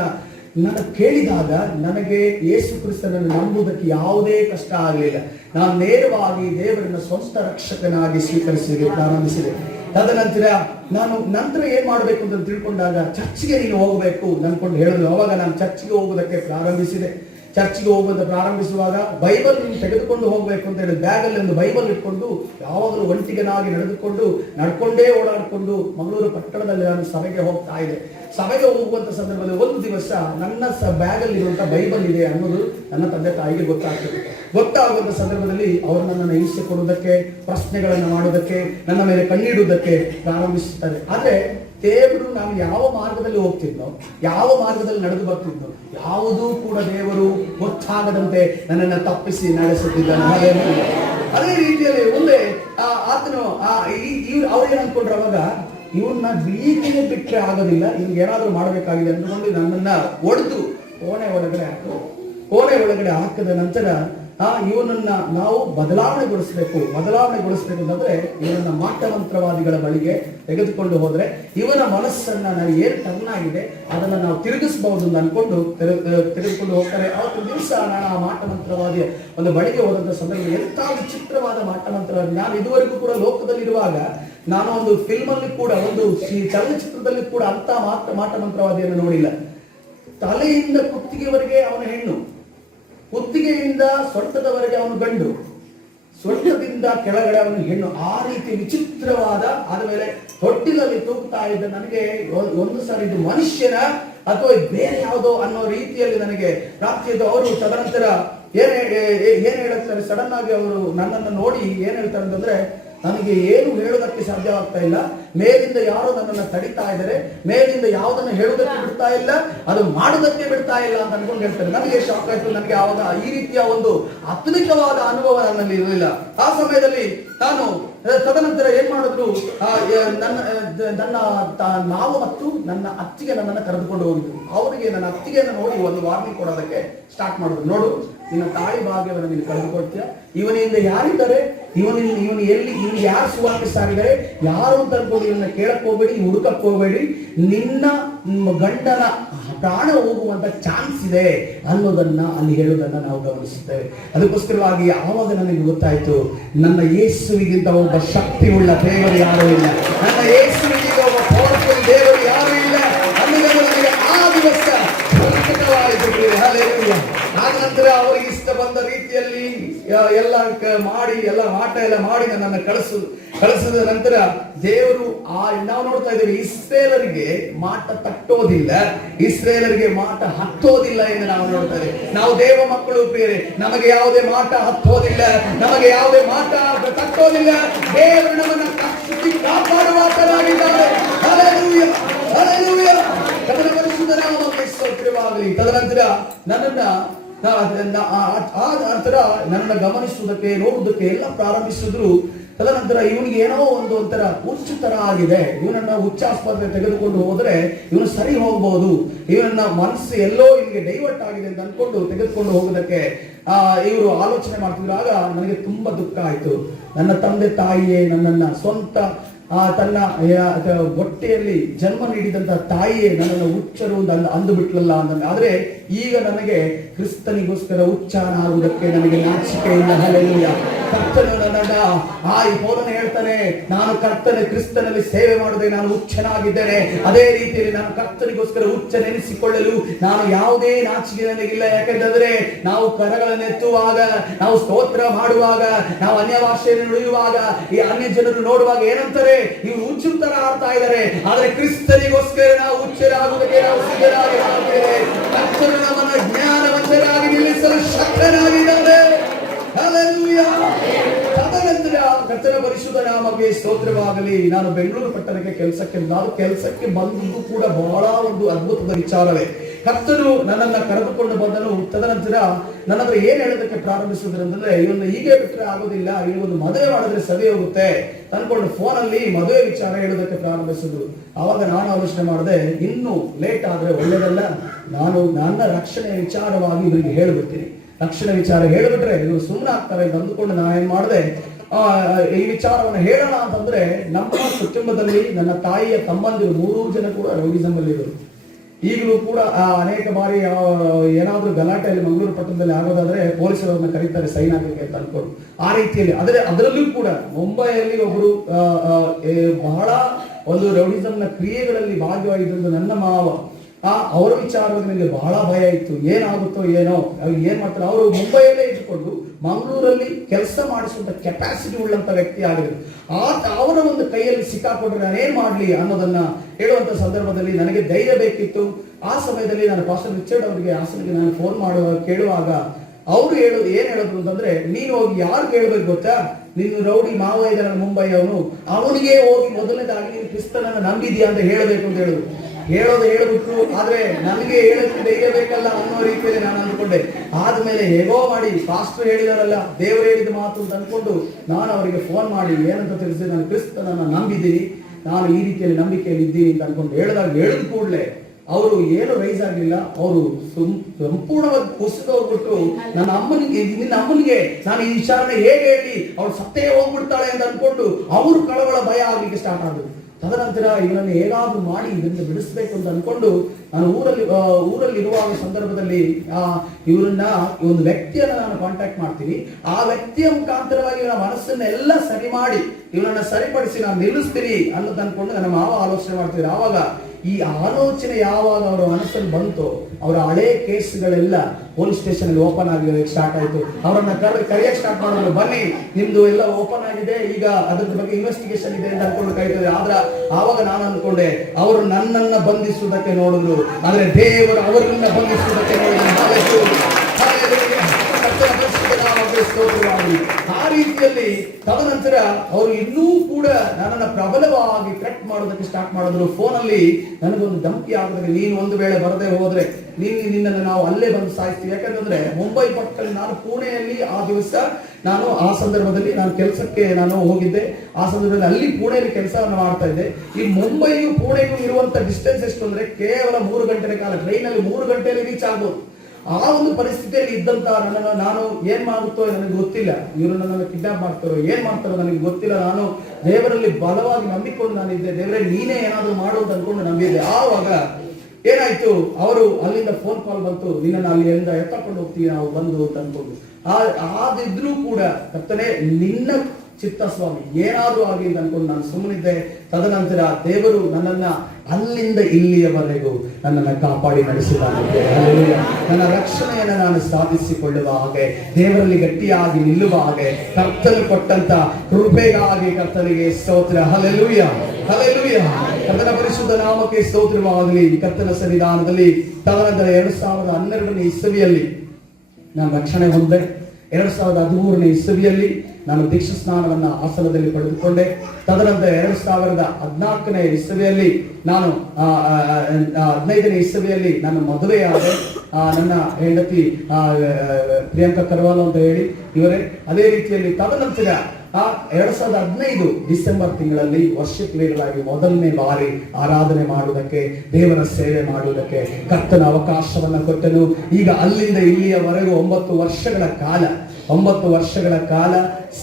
ನಾನು ಕೇಳಿದಾಗ ನನಗೆ ಯೇಸು ಕ್ರಿಸ್ತನನ್ನು ನಂಬುವುದಕ್ಕೆ ಯಾವುದೇ ಕಷ್ಟ ಆಗಲಿಲ್ಲ. ನಾನು ನೇರವಾಗಿ ದೇವರನ್ನ ಸ್ವಂತ ರಕ್ಷಕನಾಗಿ ಸ್ವೀಕರಿಸಿ ಪ್ರಾರಂಭಿಸಿದೆ. ತದನಂತರ ನಂತರ ಏನ್ ಮಾಡ್ಬೇಕು ಅಂತ ತಿಳ್ಕೊಂಡಾಗ ಚರ್ಚ್ಗೆ ನೀನು ಹೋಗ್ಬೇಕು ನನ್ಕೊಂಡು ಹೇಳಿದ್ರು. ಅವಾಗ ನಾನು ಚರ್ಚ್ಗೆ ಹೋಗೋದಕ್ಕೆ ಪ್ರಾರಂಭಿಸಿದೆ. ಚರ್ಚ್ಗೆ ಹೋಗೋದು ಪ್ರಾರಂಭಿಸುವಾಗ ಬೈಬಲ್ ತೆಗೆದುಕೊಂಡು ಹೋಗ್ಬೇಕು ಅಂತ ಹೇಳಿ ಬ್ಯಾಗಲ್ಲಿ ಒಂದು ಬೈಬಲ್ ಇಟ್ಕೊಂಡು ಯಾವಾಗಲೂ ಒಂಟಿಗನಾಗಿ ನಡ್ಕೊಂಡೇ ಓಡಾಡಿಕೊಂಡು ಮಂಗಳೂರು ಪಟ್ಟಣದಲ್ಲಿ ನಾನು ಸಭೆಗೆ ಹೋಗ್ತಾ ಇದೆ. ಸಭೆಗೆ ಹೋಗುವಂತ ಸಂದರ್ಭದಲ್ಲಿ ಒಂದು ದಿವಸ ನನ್ನ ಬ್ಯಾಗಲ್ಲಿ ಇರುವಂತಹ ಬೈಬಲ್ ಇದೆ ಅನ್ನೋದು ನನ್ನ ತಂದೆ ತಾಯಿಗೆ ಗೊತ್ತಾಗುವಂತ ಸಂದರ್ಭದಲ್ಲಿ ಅವರು ನನ್ನನ್ನು ಹಿಂಸೆ ಕೊಡುವುದಕ್ಕೆ, ಪ್ರಶ್ನೆಗಳನ್ನು ಮಾಡುವುದಕ್ಕೆ, ನನ್ನ ಮೇಲೆ ಕಣ್ಣಿಡುವುದಕ್ಕೆ ಪ್ರಾರಂಭಿಸುತ್ತಾರೆ. ಆದ್ರೆ ದೇವರು ನಾನು ಯಾವ ಮಾರ್ಗದಲ್ಲಿ ಹೋಗ್ತಿದ್ನೋ, ಯಾವ ಮಾರ್ಗದಲ್ಲಿ ನಡೆದು ಬರ್ತಿದ್ನೋ, ಯಾವುದೂ ಕೂಡ ದೇವರು ಗೊತ್ತಾಗದಂತೆ ನನ್ನನ್ನು ತಪ್ಪಿಸಿ ನಡೆಸುತ್ತಿದ್ದಾನೆ. ಅದೇ ರೀತಿಯಲ್ಲಿ ಮುಂದೆ ಆತನು ಅವ್ರೇನ್ ಅನ್ಕೊಂಡ್ರೆ ಅವಾಗ ಇವ್ರನ್ನ ಬೀದಿಗೆ ಬಿಟ್ಟರೆ ಆಗೋದಿಲ್ಲ, ಇವ್ರಿಗೆ ಏನಾದ್ರೂ ಮಾಡಬೇಕಾಗಿದೆ ಅಂದ್ಕೊಂಡು ನನ್ನನ್ನ ಒಡೆದು ಕೋಣೆ ಒಳಗಡೆ ಹಾಕಿದ ನಂತರ ಇವನನ್ನ ನಾವು ಬದಲಾವಣೆಗೊಳಿಸ್ಬೇಕು ಅಂತಂದ್ರೆ ಇವನನ್ನ ಮಾಟಮಂತ್ರವಾದಿಗಳ ಬಳಿಗೆ ತೆಗೆದುಕೊಂಡು ಹೋದ್ರೆ ಇವನ ಮನಸ್ಸನ್ನ ನಾವು ಏನ್ ಟರ್ನ್ ಆಗಿದೆ ಅದನ್ನ ನಾವು ತಿರುಗಿಸಬಹುದು ಅಂತ ಅನ್ಕೊಂಡು ತೆಗೆದುಕೊಂಡು ಹೋಗ್ತಾರೆ. ಅವತ್ತು ದಿವಸ ನಾನು ಆ ಮಾಟಮಂತ್ರವಾದಿಯ ಒಂದು ಬಳಿಗೆ ಹೋದಂತ ಸಂದರ್ಭದಲ್ಲಿ ಎಂಥ ವಿಚಿತ್ರವಾದ ಮಾಟಮಂತ್ರವಾದಿ. ನಾನು ಇದುವರೆಗೂ ಕೂಡ ಲೋಕದಲ್ಲಿರುವಾಗ ನಾನು ಒಂದು ಫಿಲ್ಮ್ ಅಲ್ಲಿ ಕೂಡ, ಒಂದು ಚಲನಚಿತ್ರದಲ್ಲಿ ಕೂಡ ಅಂತ ಮಾಟಮಂತ್ರವಾದಿಯನ್ನು ನೋಡಿಲ್ಲ. ತಲೆಯಿಂದ ಕುತ್ತಿಗೆವರೆಗೆ ಅವನ ಹೆಣ್ಣು, ಕುತ್ತಿಗೆಯಿಂದ ಸೊಂಟದವರೆಗೆ ಅವನು ಗಂಡು, ಸೊಂಟದಿಂದ ಕೆಳಗಡೆ ಅವನು ಹೆಣ್ಣು. ಆ ರೀತಿ ವಿಚಿತ್ರವಾದ, ಆದಮೇಲೆ ತೊಟ್ಟಿಲಲ್ಲಿ ತೂಗ್ತಾ ಇದ್ದ ನನಗೆ ಒಂದು ಸಾರಿ ಇದು ಮನುಷ್ಯನ ಅಥವಾ ಬೇರೆ ಯಾವುದೋ ಅನ್ನೋ ರೀತಿಯಲ್ಲಿ ನನಗೆ ಪ್ರಾಪ್ತಿಯದ್ದು. ಅವರು ತದನಂತರ ಏನ್ ಹೇಳ್ತಾರೆ, ಸಡನ್ ಆಗಿ ಅವರು ನನ್ನನ್ನು ನೋಡಿ ಏನ್ ಹೇಳ್ತಾರೆ ಅಂತಂದ್ರೆ, ನನಗೆ ಏನು ಹೇಳೋದಕ್ಕೆ ಸಾಧ್ಯವಾಗ್ತಾ ಇಲ್ಲ, ಮೇಲಿಂದ ಯಾರೋ ನನ್ನನ್ನು ತಡಿತಾ ಇದ್ದಾರೆ, ಮೇಲಿಂದ ಯಾವುದನ್ನ ಹೇಳೋದಕ್ಕೆ ಬಿಡ್ತಾ ಇಲ್ಲ, ಅದು ಮಾಡೋದಕ್ಕೆ ಬಿಡ್ತಾ ಇಲ್ಲ ಅಂತ ಅನ್ಕೊಂಡು ಹೇಳ್ತಾರೆ. ನನಗೆ ಶಾಕ್ ಆಯ್ತು. ನನಗೆ ಆವಾಗ ಈ ರೀತಿಯ ಒಂದು ಆತ್ಮಿಕವಾದ ಅನುಭವ ನನ್ನಲ್ಲಿ ಇರಲಿಲ್ಲ. ಆ ಸಮಯದಲ್ಲಿ ನಾನು ತದನಂತರ ಏನ್ ಮಾಡಿದ್ರು, ನಾವು ಮತ್ತು ನನ್ನ ಅತ್ತಿಗೆ ನನ್ನನ್ನು ಕರೆದುಕೊಂಡು ಹೋಗಿದ್ರು. ಅವರಿಗೆ ನನ್ನ ಅತ್ತಿಗೆಯನ್ನು ನೋಡಿ ಒಂದು ವಾರ್ನಿಂಗ್ ಕೊಡೋದಕ್ಕೆ ಸ್ಟಾರ್ಟ್ ಮಾಡಿದ್ರು. ನೋಡು, ನಿನ್ನ ತಾಯಿ ಭಾಗ್ಯವನ್ನು ನೀನು ಕಳೆದುಕೊಳ್ತೀಯ, ಇವನಿಂದ ಯಾರಿದ್ದಾರೆ, ಇವನು ಯಾರು ಸುವಾರ್ತಿಸ್ತಾರಿದ್ದಾರೆ, ಯಾರು ಅಂತ ಅನ್ಕೊಂಡು ಇವನ್ನ ಕೇಳಕ್ ಹೋಗ್ಬೇಡಿ, ಹುಡುಕಕ್ ಹೋಗ್ಬೇಡಿ, ನಿನ್ನ ಗಂಡನ ಪ್ರಾಣ ಹೋಗುವಂತ ಚಾನ್ಸ್ ಇದೆ ಅನ್ನೋದನ್ನ ಅಲ್ಲಿ ಹೇಳೋದನ್ನ ನಾವು ಗಮನಿಸುತ್ತೇವೆ. ಅದಕ್ಕೋಸ್ಕರವಾಗಿ ಆವಾಗ ನನಗೆ ಗೊತ್ತಾಯ್ತು, ನನ್ನ ಯೇಸುವಿಗಿಂತ ಒಬ್ಬ ಶಕ್ತಿ ಉಳ್ಳ ದೇವರು ಯಾರೂ ಇಲ್ಲ, ನನ್ನ ಯೇಸುವಿಗಿಂತ ಒಬ್ಬ ಪವರ್ಫುಲ್ ದೇವರು ಯಾರೂ ಇಲ್ಲ ಅನ್ನೋದನ್ನು ನನಗೆ ಆ ದಿವಸ ಆದ ನಂತರ ಅವರಿಗೆ ಇಷ್ಟ ಬಂದ ರೀತಿಯಲ್ಲಿ ಎಲ್ಲ ಮಾಡಿ ನನ್ನನ್ನು ಕಳಿಸಿದ ನಂತರ ದೇವರು ನಾವು ನೋಡ್ತಾ ಇದ್ದೇವೆ, ಇಸ್ರೇಲರಿಗೆ ಮಾಟ ತಟ್ಟೋದಿಲ್ಲ, ಇಸ್ರೇಲರಿಗೆ ಮಾಟ ಹತ್ತೋದಿಲ್ಲ ಎಂದು ನಾವು ನೋಡ್ತಾ ಇದ್ದೇವೆ. ನಾವು ದೇವ ಮಕ್ಕಳು ಪ್ರಿಯರೇ, ನಮಗೆ ಯಾವುದೇ ಮಾಟ ಹತ್ತೋದಿಲ್ಲ, ನಮಗೆ ಯಾವುದೇ ಮಾಟ ತಟ್ಟೋದಿಲ್ಲ. ದೇವರು ನಮ್ಮನ್ನು ಕಾಪಾಡುವಾತನಾಗಿದ್ದಾರೆ. Hallelujah, hallelujah. ಕರ್ತನ ಪರಿಶುದ್ಧ ನಾಮಕ್ಕೆ ಸ್ತೋತ್ರವಾಗಲಿ. ತದನಂತರ ನನ್ನ ಗಮನಿಸುವುದಕ್ಕೆ, ನೋಡುವುದಕ್ಕೆ ಎಲ್ಲ ಪ್ರಾರಂಭಿಸಿದ್ರು. ತದನಂತರ ಇವನಿಗೆ ಏನೋ ಒಂಥರ ಹುಚ್ಚು ತರ ಆಗಿದೆ, ಇವನನ್ನ ಹುಚ್ಚಾಸ್ಪತ್ರೆ ತೆಗೆದುಕೊಂಡು ಹೋದ್ರೆ ಇವನು ಸರಿ ಹೋಗ್ಬಹುದು, ಇವನನ್ನ ಮನಸ್ಸು ಎಲ್ಲೋ ಇವನಿಗೆ ಡೈವರ್ಟ್ ಆಗಿದೆ ಅಂತ ಅನ್ಕೊಂಡು ತೆಗೆದುಕೊಂಡು ಹೋಗೋದಕ್ಕೆ ಇವರು ಆಲೋಚನೆ ಮಾಡ್ತಿದ್ರಾಗ ನನಗೆ ತುಂಬಾ ದುಃಖ ಆಯ್ತು. ನನ್ನ ತಂದೆ ತಾಯಿಯೇ ನನ್ನನ್ನ ಸ್ವಂತ ತನ್ನ ಹೊಟ್ಟೆಯಲ್ಲಿ ಜನ್ಮ ನೀಡಿದಂತ ತಾಯಿಯೇ ನನ್ನನ್ನು ಹುಚ್ಚರು ಅಂದು ಬಿಟ್ಲಲ್ಲ ಅಂತ. ಆದ್ರೆ ಈಗ ನನಗೆ ಕ್ರಿಸ್ತನಿಗೋಸ್ಕರ ಹುಚ್ಚಾನ ಆಗುವುದಕ್ಕೆ ನನಗೆ ನಾಚಿಕೆ ಇಲ್ಲ. ಹಲ್ಲೆಲೂಯಾ. ಕರ್ತನು ನನ್ನನ್ನ ಪೌಲನು ಹೇಳ್ತಾನೆ, ನಾನು ಕರ್ತನ ಕ್ರಿಸ್ತನಲ್ಲಿ ಸೇವೆ ಮಾಡದೆ ನಾನು ಹುಚ್ಚನಾಗಿದ್ದೇನೆ. ಅದೇ ರೀತಿಯಲ್ಲಿ ನಾನು ಕರ್ತನಿಗೋಸ್ಕರ ಹುಚ್ಚನೆನಿಸಿಕೊಳ್ಳಲು ನಾನು ಯಾವುದೇ ನಾಚಿಕೆ ನನಗಿಲ್ಲ. ಯಾಕೆಂದ್ರೆ ನಾವು ಕರಗಳನ್ನು ಎತ್ತುವಾಗ, ನಾವು ಸ್ತೋತ್ರ ಮಾಡುವಾಗ, ನಾವು ಅನ್ಯ ಭಾಷೆಯನ್ನು ನುಡಿಯುವಾಗ, ಈ ಅನ್ಯ ಜನರು ನೋಡುವಾಗ ಏನಂತಾರೆ, ಇವರು ಹುಚ್ಚು ತರ ಆಡ್ತಾ ಇದ್ದಾರೆ. ಆದ್ರೆ ಕ್ರಿಸ್ತನಿಗೋಸ್ಕರ ನಾವು ಹುಚ್ಚರಾಗುವುದಕ್ಕೆ ನಾವು ಸಿದ್ಧರಾಗಿದ್ದೇವೆ. ಕರ್ತನು ನಮ್ಮನ್ನು ಜ್ಞಾನವಂತರಾಗಿ ನಿಲ್ಲಿಸಲು ಶಕ್ತನಾಗಿದ್ದಾರೆ. ಹಲ್ಲೆಲೂಯಾ. ತದನಂತರ ಕರ್ತನ ಪರಿಶುದ್ಧ ನಾಮಕ್ಕೆ ಸ್ತೋತ್ರವಾಗಲಿ. ನಾನು ಬೆಂಗಳೂರು ಪಟ್ಟಣಕ್ಕೆ ಕೆಲಸಕ್ಕೆ ಬಂದದ್ದು ಕೂಡ ಬಹಳ ಒಂದು ಅದ್ಭುತದ ವಿಚಾರವೇ. ಕರ್ತನು ನನ್ನನ್ನ ಕರೆದುಕೊಂಡು ಬಂದನು. ತದನಂತರ ನನ್ನ ಹತ್ರ ಏನ್ ಹೇಳೋದಕ್ಕೆ ಪ್ರಾರಂಭಿಸಿದ್ರಂದ್ರೆ, ಇವನ್ನ ಹೀಗೆ ಬಿಟ್ಟರೆ ಆಗೋದಿಲ್ಲ, ಇವನು ಮದುವೆ ಮಾಡಿದ್ರೆ ಸರಿ ಹೋಗುತ್ತೆ ಅನ್ಕೊಂಡು ಫೋನಲ್ಲಿ ಮದುವೆ ವಿಚಾರ ಹೇಳೋದಕ್ಕೆ ಪ್ರಾರಂಭಿಸಿದ್ರು. ಆವಾಗ ನಾನು ಆಲೋಚನೆ ಮಾಡಿದೆ, ಇನ್ನೂ ಲೇಟ್ ಆದ್ರೆ ಒಳ್ಳೇದಲ್ಲ, ನಾನು ನನ್ನ ರಕ್ಷಣೆಯ ವಿಚಾರವಾಗಿ ಇವರಿಗೆ ಹೇಳ್ಬಿಡ್ತೀನಿ. ರಕ್ಷಣೆ ವಿಚಾರ ಹೇಳಿಬಿಟ್ರೆ ಇವರು ಸುಮ್ಮನೆ ಆಗ್ತಾರೆ ಅಂತ ಅಂದುಕೊಂಡು ನಾನು ಏನ್ ಮಾಡಿದೆ, ಈ ವಿಚಾರವನ್ನು ಹೇಳೋಣ ಅಂತಂದ್ರೆ, ನಮ್ಮ ಕುಟುಂಬದಲ್ಲಿ ನನ್ನ ತಾಯಿಯ ತಮ್ಮಂದಿರು 3 ಜನ ಕೂಡ ರೌಡಿಸಂ ಅಲ್ಲಿ ಇದ್ರು. ಈಗಲೂ ಕೂಡ ಅನೇಕ ಬಾರಿ ಏನಾದ್ರೂ ಗಲಾಟೆಯಲ್ಲಿ ಮಂಗಳೂರು ಪಟ್ಟಣದಲ್ಲಿ ಆಗೋದಾದ್ರೆ ಪೊಲೀಸರವ್ರನ್ನ ಕರೀತಾರೆ ಸೈನ್ ಆಗಲಿಕ್ಕೆ ಅಂತ ಅನ್ಕೊಂಡು. ಆ ರೀತಿಯಲ್ಲಿ ಅದರಲ್ಲೂ ಕೂಡ ಮುಂಬೈಯಲ್ಲಿ ಒಬ್ಬರು ಬಹಳ ಒಂದು ರೌಡಿಸಂನ ಕ್ರಿಯೆಗಳಲ್ಲಿ ಭಾಗವಾಗಿದ್ದು ನನ್ನ ಮಾವ, ಅವರ ವಿಚಾರವಾಗಿ ನನಗೆ ಬಹಳ ಭಯ ಇತ್ತು. ಏನಾಗುತ್ತೋ ಏನೋ, ಏನ್ ಮಾಡ್ತಾರೆ. ಅವರು ಮುಂಬೈಯಲ್ಲೇ ಇದ್ದುಕೊಂಡು ಮಂಗಳೂರಲ್ಲಿ ಕೆಲಸ ಮಾಡಿಸುವಂತ ಕೆಪಾಸಿಟಿ ಉಳ್ಳಂತ ವ್ಯಕ್ತಿ ಆಗಿದ್ರು. ಅವರ ಒಂದು ಕೈಯಲ್ಲಿ ಸಿಕ್ಕಾಕೊಂಡ್ರೆ ನಾನೇನ್ ಮಾಡ್ಲಿ ಅನ್ನೋದನ್ನ ಹೇಳುವಂತ ಸಂದರ್ಭದಲ್ಲಿ ನನಗೆ ಧೈರ್ಯ ಬೇಕಿತ್ತು. ಆ ಸಮಯದಲ್ಲಿ ನಾನು ಪಾಸ್ಟರ್ ರಿಚರ್ಡ್ ಅವರಿಗೆ ಹಾಸನಿಗೆ ನಾನು ಫೋನ್ ಕೇಳುವಾಗ ಅವರು ಏನ್ ಹೇಳೋದು ಅಂತಂದ್ರೆ, ನೀನು ಹೋಗಿ ಯಾರು ಕೇಳ್ಬೇಕು ಗೊತ್ತಾ, ನಿನ್ನ ರೌಡಿ ಮಾವ ಇದ್ದಾನೆ ಮುಂಬೈ ಅವನಿಗೆ ಹೋಗಿ ಮೊದಲನೇದಾಗಿ ನೀನು ಕ್ರಿಸ್ತನನ್ನ ನಂಬಿದ್ಯಾ ಅಂತ ಹೇಳಬೇಕು ಅಂತ ಹೇಳ್ಬಿಟ್ರು. ಆದ್ರೆ ನನಗೆ ಹೇಳಕ್ಕೆ ಧೈರ್ಯ ಬೇಕಲ್ಲ ಅನ್ನೋ ರೀತಿಯಲ್ಲಿ ನಾನು ಅಂದ್ಕೊಂಡೆ. ಆದ್ಮೇಲೆ ಹೇಗೋ ಮಾಡಿ ಪಾಸ್ಟರ್ ಹೇಳಿದಾರಲ್ಲ, ದೇವರು ಹೇಳಿದ ಮಾತು ಅಂತ ಅನ್ಕೊಂಡು ನಾನು ಅವರಿಗೆ ಫೋನ್ ಮಾಡಿ ಏನಂತ ತಿಳಿಸಿ, ನಾನು ಕ್ರಿಸ್ತನನ್ನ ನಂಬಿದ್ದೀನಿ, ನಾನು ಈ ರೀತಿಯಲ್ಲಿ ನಂಬಿಕೆಯಲ್ಲಿ ಇದ್ದೀನಿ ಅಂತ ಅನ್ಕೊಂಡು ಹೇಳಿದ ಕೂಡಲೇ ಅವರು ಏನು ರೈಸ್ ಆಗಿಲ್ಲ. ಅವರು ಸಂಪೂರ್ಣವಾಗಿ ಕುಸಿದೋಗ್ಬಿಟ್ಟು ನನ್ನ ಅಮ್ಮನಿಗೆ ನಾನು ಈ ವಿಚಾರನೆ ಹೇಗೆ ಹೇಳಿ ಅವಳು ಸತ್ತೇ ಹೋಗ್ಬಿಡ್ತಾಳೆ ಅಂತ ಅನ್ಕೊಂಡು ಅವರು ಕಳವಳ ಭಯ ಆಗ್ಲಿಕ್ಕೆ ಸ್ಟಾರ್ಟ್ ಆದ್ರು. ತದನಂತರ ಇವನನ್ನು ಹೇಗಾದ್ರೂ ಮಾಡಿ ಇದರಿಂದ ಬಿಡಿಸ್ಬೇಕು ಅಂತ ಅನ್ಕೊಂಡು ನಾನು ಊರಲ್ಲಿ ಇರುವಾಗ ಸಂದರ್ಭದಲ್ಲಿ ಇವರನ್ನ ಒಂದು ವ್ಯಕ್ತಿಯನ್ನ ನಾನು ಕಾಂಟ್ಯಾಕ್ಟ್ ಮಾಡ್ತೀನಿ. ಆ ವ್ಯಕ್ತಿಯ ಮುಖಾಂತರವಾಗಿ ಇವನ ಮನಸ್ಸನ್ನೆಲ್ಲ ಸರಿ ಮಾಡಿ ಇವನನ್ನ ಸರಿಪಡಿಸಿ ನಾನು ನಿಲ್ಲಿಸ್ತೀನಿ ಅನ್ನೋದು ಅನ್ಕೊಂಡು ನನ್ನ ಮಾವ ಆಲೋಚನೆ ಮಾಡ್ತಿದ್ರು. ಆವಾಗ ಈ ಆಲೋಚನೆ ಯಾವಾಗ ಅವರ ಮನಸ್ಸಲ್ಲಿ ಬಂತು, ಅವರ ಹಳೆ ಕೇಸ್ಗಳೆಲ್ಲ ಪೊಲೀಸ್ ಸ್ಟೇಷನ್ ಅಲ್ಲಿ ಓಪನ್ ಆಗಿ ಸ್ಟಾರ್ಟ್ ಆಯ್ತು. ಅವರನ್ನ ಕರೆಯಕ್ಕೆ ಸ್ಟಾರ್ಟ್ ಮಾಡಿದ್ರು, ಬನ್ನಿ ನಿಮ್ದು ಎಲ್ಲ ಓಪನ್ ಆಗಿದೆ, ಈಗ ಅದ್ರ ಬಗ್ಗೆ ಇನ್ವೆಸ್ಟಿಗೇಷನ್ ಇದೆ ಅಂತ ಅನ್ಕೊಂಡು ಕರೀತಾರೆ. ಆದ್ರೆ ಆವಾಗ ನಾನು ಅನ್ಕೊಂಡೆ ಅವರು ನನ್ನನ್ನ ಬಂಧಿಸುವುದಕ್ಕೆ ನೋಡಿದ್ರು, ಆದ್ರೆ ದೇವರು ಅವರನ್ನ ಬಂಧಿಸುವುದಕ್ಕೆ ನೋಡಿದ್ರು. ಆ ರೀತಿಯಲ್ಲಿ ತದನಂತರ ಅವರು ಇನ್ನೂ ಕೂಡ ನನ್ನನ್ನು ಪ್ರಬಲವಾಗಿ ಕಟ್ ಮಾಡೋದಕ್ಕೆ ಸ್ಟಾರ್ಟ್ ಮಾಡಿದ್ರು. ಫೋನಲ್ಲಿ ನನಗೊಂದು ಧಮಕಿ ಆಗೋದಕ್ಕೆ, ನೀನು ಒಂದು ವೇಳೆ ಬರದೆ ಹೋದ್ರೆ ನಿನ್ನನ್ನು ನಾವು ಅಲ್ಲೇ ಬಂದು ಸಾಯಿಸ್ತೀವಿ. ಯಾಕಂತಂದ್ರೆ ಮುಂಬೈ ಪಟ್ಟಣದಲ್ಲಿ ನಾನು ಪುಣೆಯಲ್ಲಿ ಆ ದಿವಸ ನಾನು ಆ ಸಂದರ್ಭದಲ್ಲಿ ನಾನು ಕೆಲಸಕ್ಕೆ ನಾನು ಹೋಗಿದ್ದೆ. ಆ ಸಂದರ್ಭದಲ್ಲಿ ಅಲ್ಲಿ ಪುಣೆಯಲ್ಲಿ ಕೆಲಸವನ್ನು ಮಾಡ್ತಾ ಇದ್ದೆ. ಈ ಮುಂಬೈಯು ಪುಣೆಗೂ ಇರುವಂತ ಡಿಸ್ಟೆನ್ಸ್ ಎಷ್ಟು ಅಂದ್ರೆ ಕೇವಲ 3 ಗಂಟೆಗಳ ಕಾಲ, ಟ್ರೈನಲ್ಲಿ 3 ಗಂಟೆಯಲ್ಲಿ ರೀಚ್ ಆಗ್ಬೋದು. ಆ ಒಂದು ಪರಿಸ್ಥಿತಿಯಲ್ಲಿ ಇದ್ದಂತ ನಾನು ಏನ್ ಮಾಡುತ್ತೋ ನನಗೆ ಗೊತ್ತಿಲ್ಲ, ಇವರು ನನ್ನನ್ನು ಕಿಡ್ನಾಪ್ ಮಾಡ್ತಾರೋ ಏನ್ ಮಾಡ್ತಾರೋ ನನಗೆ ಗೊತ್ತಿಲ್ಲ. ನಾನು ದೇವರಲ್ಲಿ ಬಲವಾಗಿ ನಂಬಿಕೊಂಡು ನಾನಿದ್ದೆ, ದೇವರೇ ನೀನೇ ಏನಾದ್ರು ಮಾಡು ಅಂತ ಅನ್ಕೊಂಡು ನಂಬಿದ್ದೆ. ಆವಾಗ ಏನಾಯ್ತು, ಅವರು ಅಲ್ಲಿಂದ ಫೋನ್ ಕಾಲ್ ಬಂತು, ನಿನ್ನನ್ನು ಅಲ್ಲಿಂದ ಎತ್ತಕೊಂಡು ಹೋಗ್ತೀವಿ ನಾವು ಬಂದು ಅಂತ ಅನ್ಕೊಂಡು. ಆದಿದ್ರೂ ಕೂಡ ಕರ್ತನೇ ನಿನ್ನ ಚಿತ್ತ ಸ್ವಾಮಿ ಏನಾದ್ರೂ ಆಗಿ ಅಂತ ಅನ್ಕೊಂಡು ನಾನು ಸುಮ್ಮನಿದ್ದೆ. ತದನಂತರ ದೇವರು ನನ್ನನ್ನ ಅಲ್ಲಿಂದ ಇಲ್ಲಿಯವರೆಗೂ ನನ್ನನ್ನು ಕಾಪಾಡಿ ನಡೆಸಿದ್ದಾನೆ. ನನ್ನ ರಕ್ಷಣೆಯನ್ನು ನಾನು ಸಾಧಿಸಿಕೊಳ್ಳುವ ಹಾಗೆ, ದೇವರಲ್ಲಿ ಗಟ್ಟಿಯಾಗಿ ನಿಲ್ಲುವ ಹಾಗೆ ಕರ್ತನು ಕೊಟ್ಟಂತ ಕೃಪೆಗಾಗಿ ಕರ್ತನಿಗೆ ಸ್ತೋತ್ರ. Hallelujah, hallelujah. ಕರ್ತನ ಪರಿಶುದ್ಧ ನಾಮಕ್ಕೆ ಸ್ತೋತ್ರವಾಗಲಿ. ಕರ್ತನ ಸನ್ನಿಧಾನದಲ್ಲಿ ತದನಂತರ 2012ನೇ ಇಸವಿಯಲ್ಲಿ ನಾನು ರಕ್ಷಣೆ ಹೊಂದೆ. 2013ನೇ ಇಸವಿಯಲ್ಲಿ ನಾನು ದೀಕ್ಷಾ ಸ್ನಾನವನ್ನ ಹಾಸನದಲ್ಲಿ ಪಡೆದುಕೊಂಡೆ. ತದನಂತರ 2014ನೇ ಇಸವಿಯಲ್ಲಿ ನಾನು 15ನೇ ಇಸವಿಯಲ್ಲಿ ನಾನು ಮದುವೆಯಾದೆ. ನನ್ನ ಹೆಂಡತಿ ಪ್ರಿಯಾಂಕಾ ಕರ್ವಾಲ್ ಅಂತ ಹೇಳಿ ಇವರೇ. ಅದೇ ರೀತಿಯಲ್ಲಿ ತದನಂತರ 2015 ಡಿಸೆಂಬರ್ ತಿಂಗಳಲ್ಲಿ ವರ್ಷಿಪ್ ಲೀಡರ್ ಆಗಿ ಮೊದಲನೇ ಬಾರಿ ಆರಾಧನೆ ಮಾಡುವುದಕ್ಕೆ, ದೇವರ ಸೇವೆ ಮಾಡುವುದಕ್ಕೆ ಕರ್ತನ ಅವಕಾಶವನ್ನ ಕೊಟ್ಟನು. ಈಗ ಅಲ್ಲಿಂದ ಇಲ್ಲಿಯವರೆಗೂ 9 ವರ್ಷಗಳ ಕಾಲ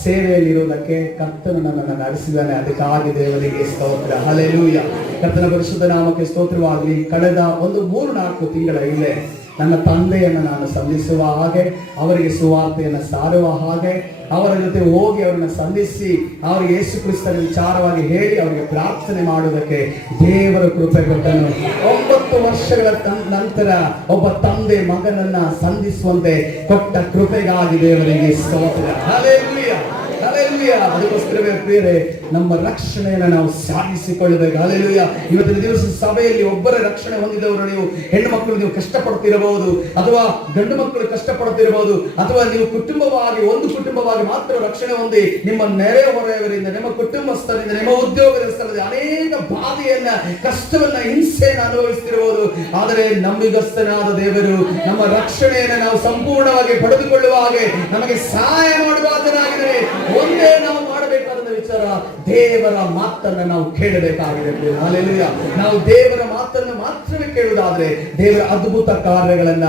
ಸೇವೆಯಲ್ಲಿರುವುದಕ್ಕೆ ಕರ್ತನು ನನ್ನನ್ನು ನಡೆಸಿದ್ದಾನೆ. ಅದಕ್ಕಾಗಿ ದೇವರಿಗೆ ಸ್ತೋತ್ರ. ಹಲ್ಲೆಲೂಯಾ. ಕರ್ತನ ಪರಿಶುದ್ಧ ನಾಮಕ್ಕೆ ಸ್ತೋತ್ರವಾಗಲಿ. ಕಳೆದ 3-4 ತಿಂಗಳ ಹಿಂದೆ ನನ್ನ ತಂದೆಯನ್ನು ನಾನು ಸಂಧಿಸುವ ಹಾಗೆ, ಅವರಿಗೆ ಸುವಾರ್ತೆಯನ್ನು ಸಾರುವ ಹಾಗೆ, ಅವರ ಜೊತೆ ಹೋಗಿ ಅವರನ್ನ ಸಂಧಿಸಿ ಅವರಿಗೆ ಯೇಸು ಕ್ರಿಸ್ತನ ವಿಚಾರವಾಗಿ ಹೇಳಿ ಅವರಿಗೆ ಪ್ರಾರ್ಥನೆ ಮಾಡುವುದಕ್ಕೆ ದೇವರ ಕೃಪೆ ಕೊಟ್ಟನು. 9 ವರ್ಷಗಳ ನಂತರ ಒಬ್ಬ ತಂದೆ ಮಗನನ್ನ ಸಂಧಿಸುವಂತೆ ಕೊಟ್ಟ ಕೃಪೆಗಾಗಿ ದೇವರಿಗೆ ಸ್ತೋತ್ರ. Hallelujah, hallelujah. ಅದಕ್ಕೋಸ್ಕರವೇ ಪ್ರಿಯರೇ, ನಮ್ಮ ರಕ್ಷಣೆಯನ್ನು ನಾವು ಸಾಧಿಸಿಕೊಳ್ಳಬೇಕು. ಹಲ್ಲೆಲೂಯಾ. ಇವತ್ತಿನ ದಿವಸ ಸಭೆಯಲ್ಲಿ ಒಬ್ಬರ ರಕ್ಷಣೆ ಹೊಂದಿದವರು, ನೀವು ಹೆಣ್ಣು ಮಕ್ಕಳು ನೀವು ಕಷ್ಟಪಡ್ತಿರಬಹುದು, ಅಥವಾ ಗಂಡು ಮಕ್ಕಳು ಕಷ್ಟಪಡ್ತಿರಬಹುದು, ಅಥವಾ ನೀವು ಕುಟುಂಬವಾಗಿ ಒಂದು ಕುಟುಂಬವಾಗಿ ಮಾತ್ರ ರಕ್ಷಣೆ ಹೊಂದಿ ನಿಮ್ಮ ನೆರೆ ಹೊರೆಯವರಿಂದ, ನಿಮ್ಮ ಕುಟುಂಬಸ್ಥರಿಂದ, ನಿಮ್ಮ ಉದ್ಯೋಗದ ಸ್ಥಳದಲ್ಲಿ ಅನೇಕ ಬಾಧೆಯನ್ನ, ಕಷ್ಟವನ್ನ, ಹಿಂಸೆಯನ್ನು ಅನುಭವಿಸ್ತಿರಬಹುದು. ಆದರೆ ನಂಬಿಗಸ್ತನಾದ ದೇವರು ನಮ್ಮ ರಕ್ಷಣೆಯನ್ನು ನಾವು ಸಂಪೂರ್ಣವಾಗಿ ಪಡೆದುಕೊಳ್ಳುವ ಹಾಗೆ ನಮಗೆ ಸಹಾಯ ಮಾಡುವಾತನಾಗಿದ್ದಾರೆ. ಒಂದೇ ನಾವು ಮಾಡಬೇಕಾದ ವಿಚಾರ, ದೇವರ ಮಾತನ್ನ ನಾವು ಕೇಳಬೇಕಾಗಿದೆ. ಹಲ್ಲೆಲೂಯಾ. ನಾವು ದೇವರ ಮಾತನ್ನು ಮಾತ್ರವೇ ಕೇಳುವುದಾದ್ರೆ ದೇವರ ಅದ್ಭುತ ಕಾರ್ಯಗಳನ್ನ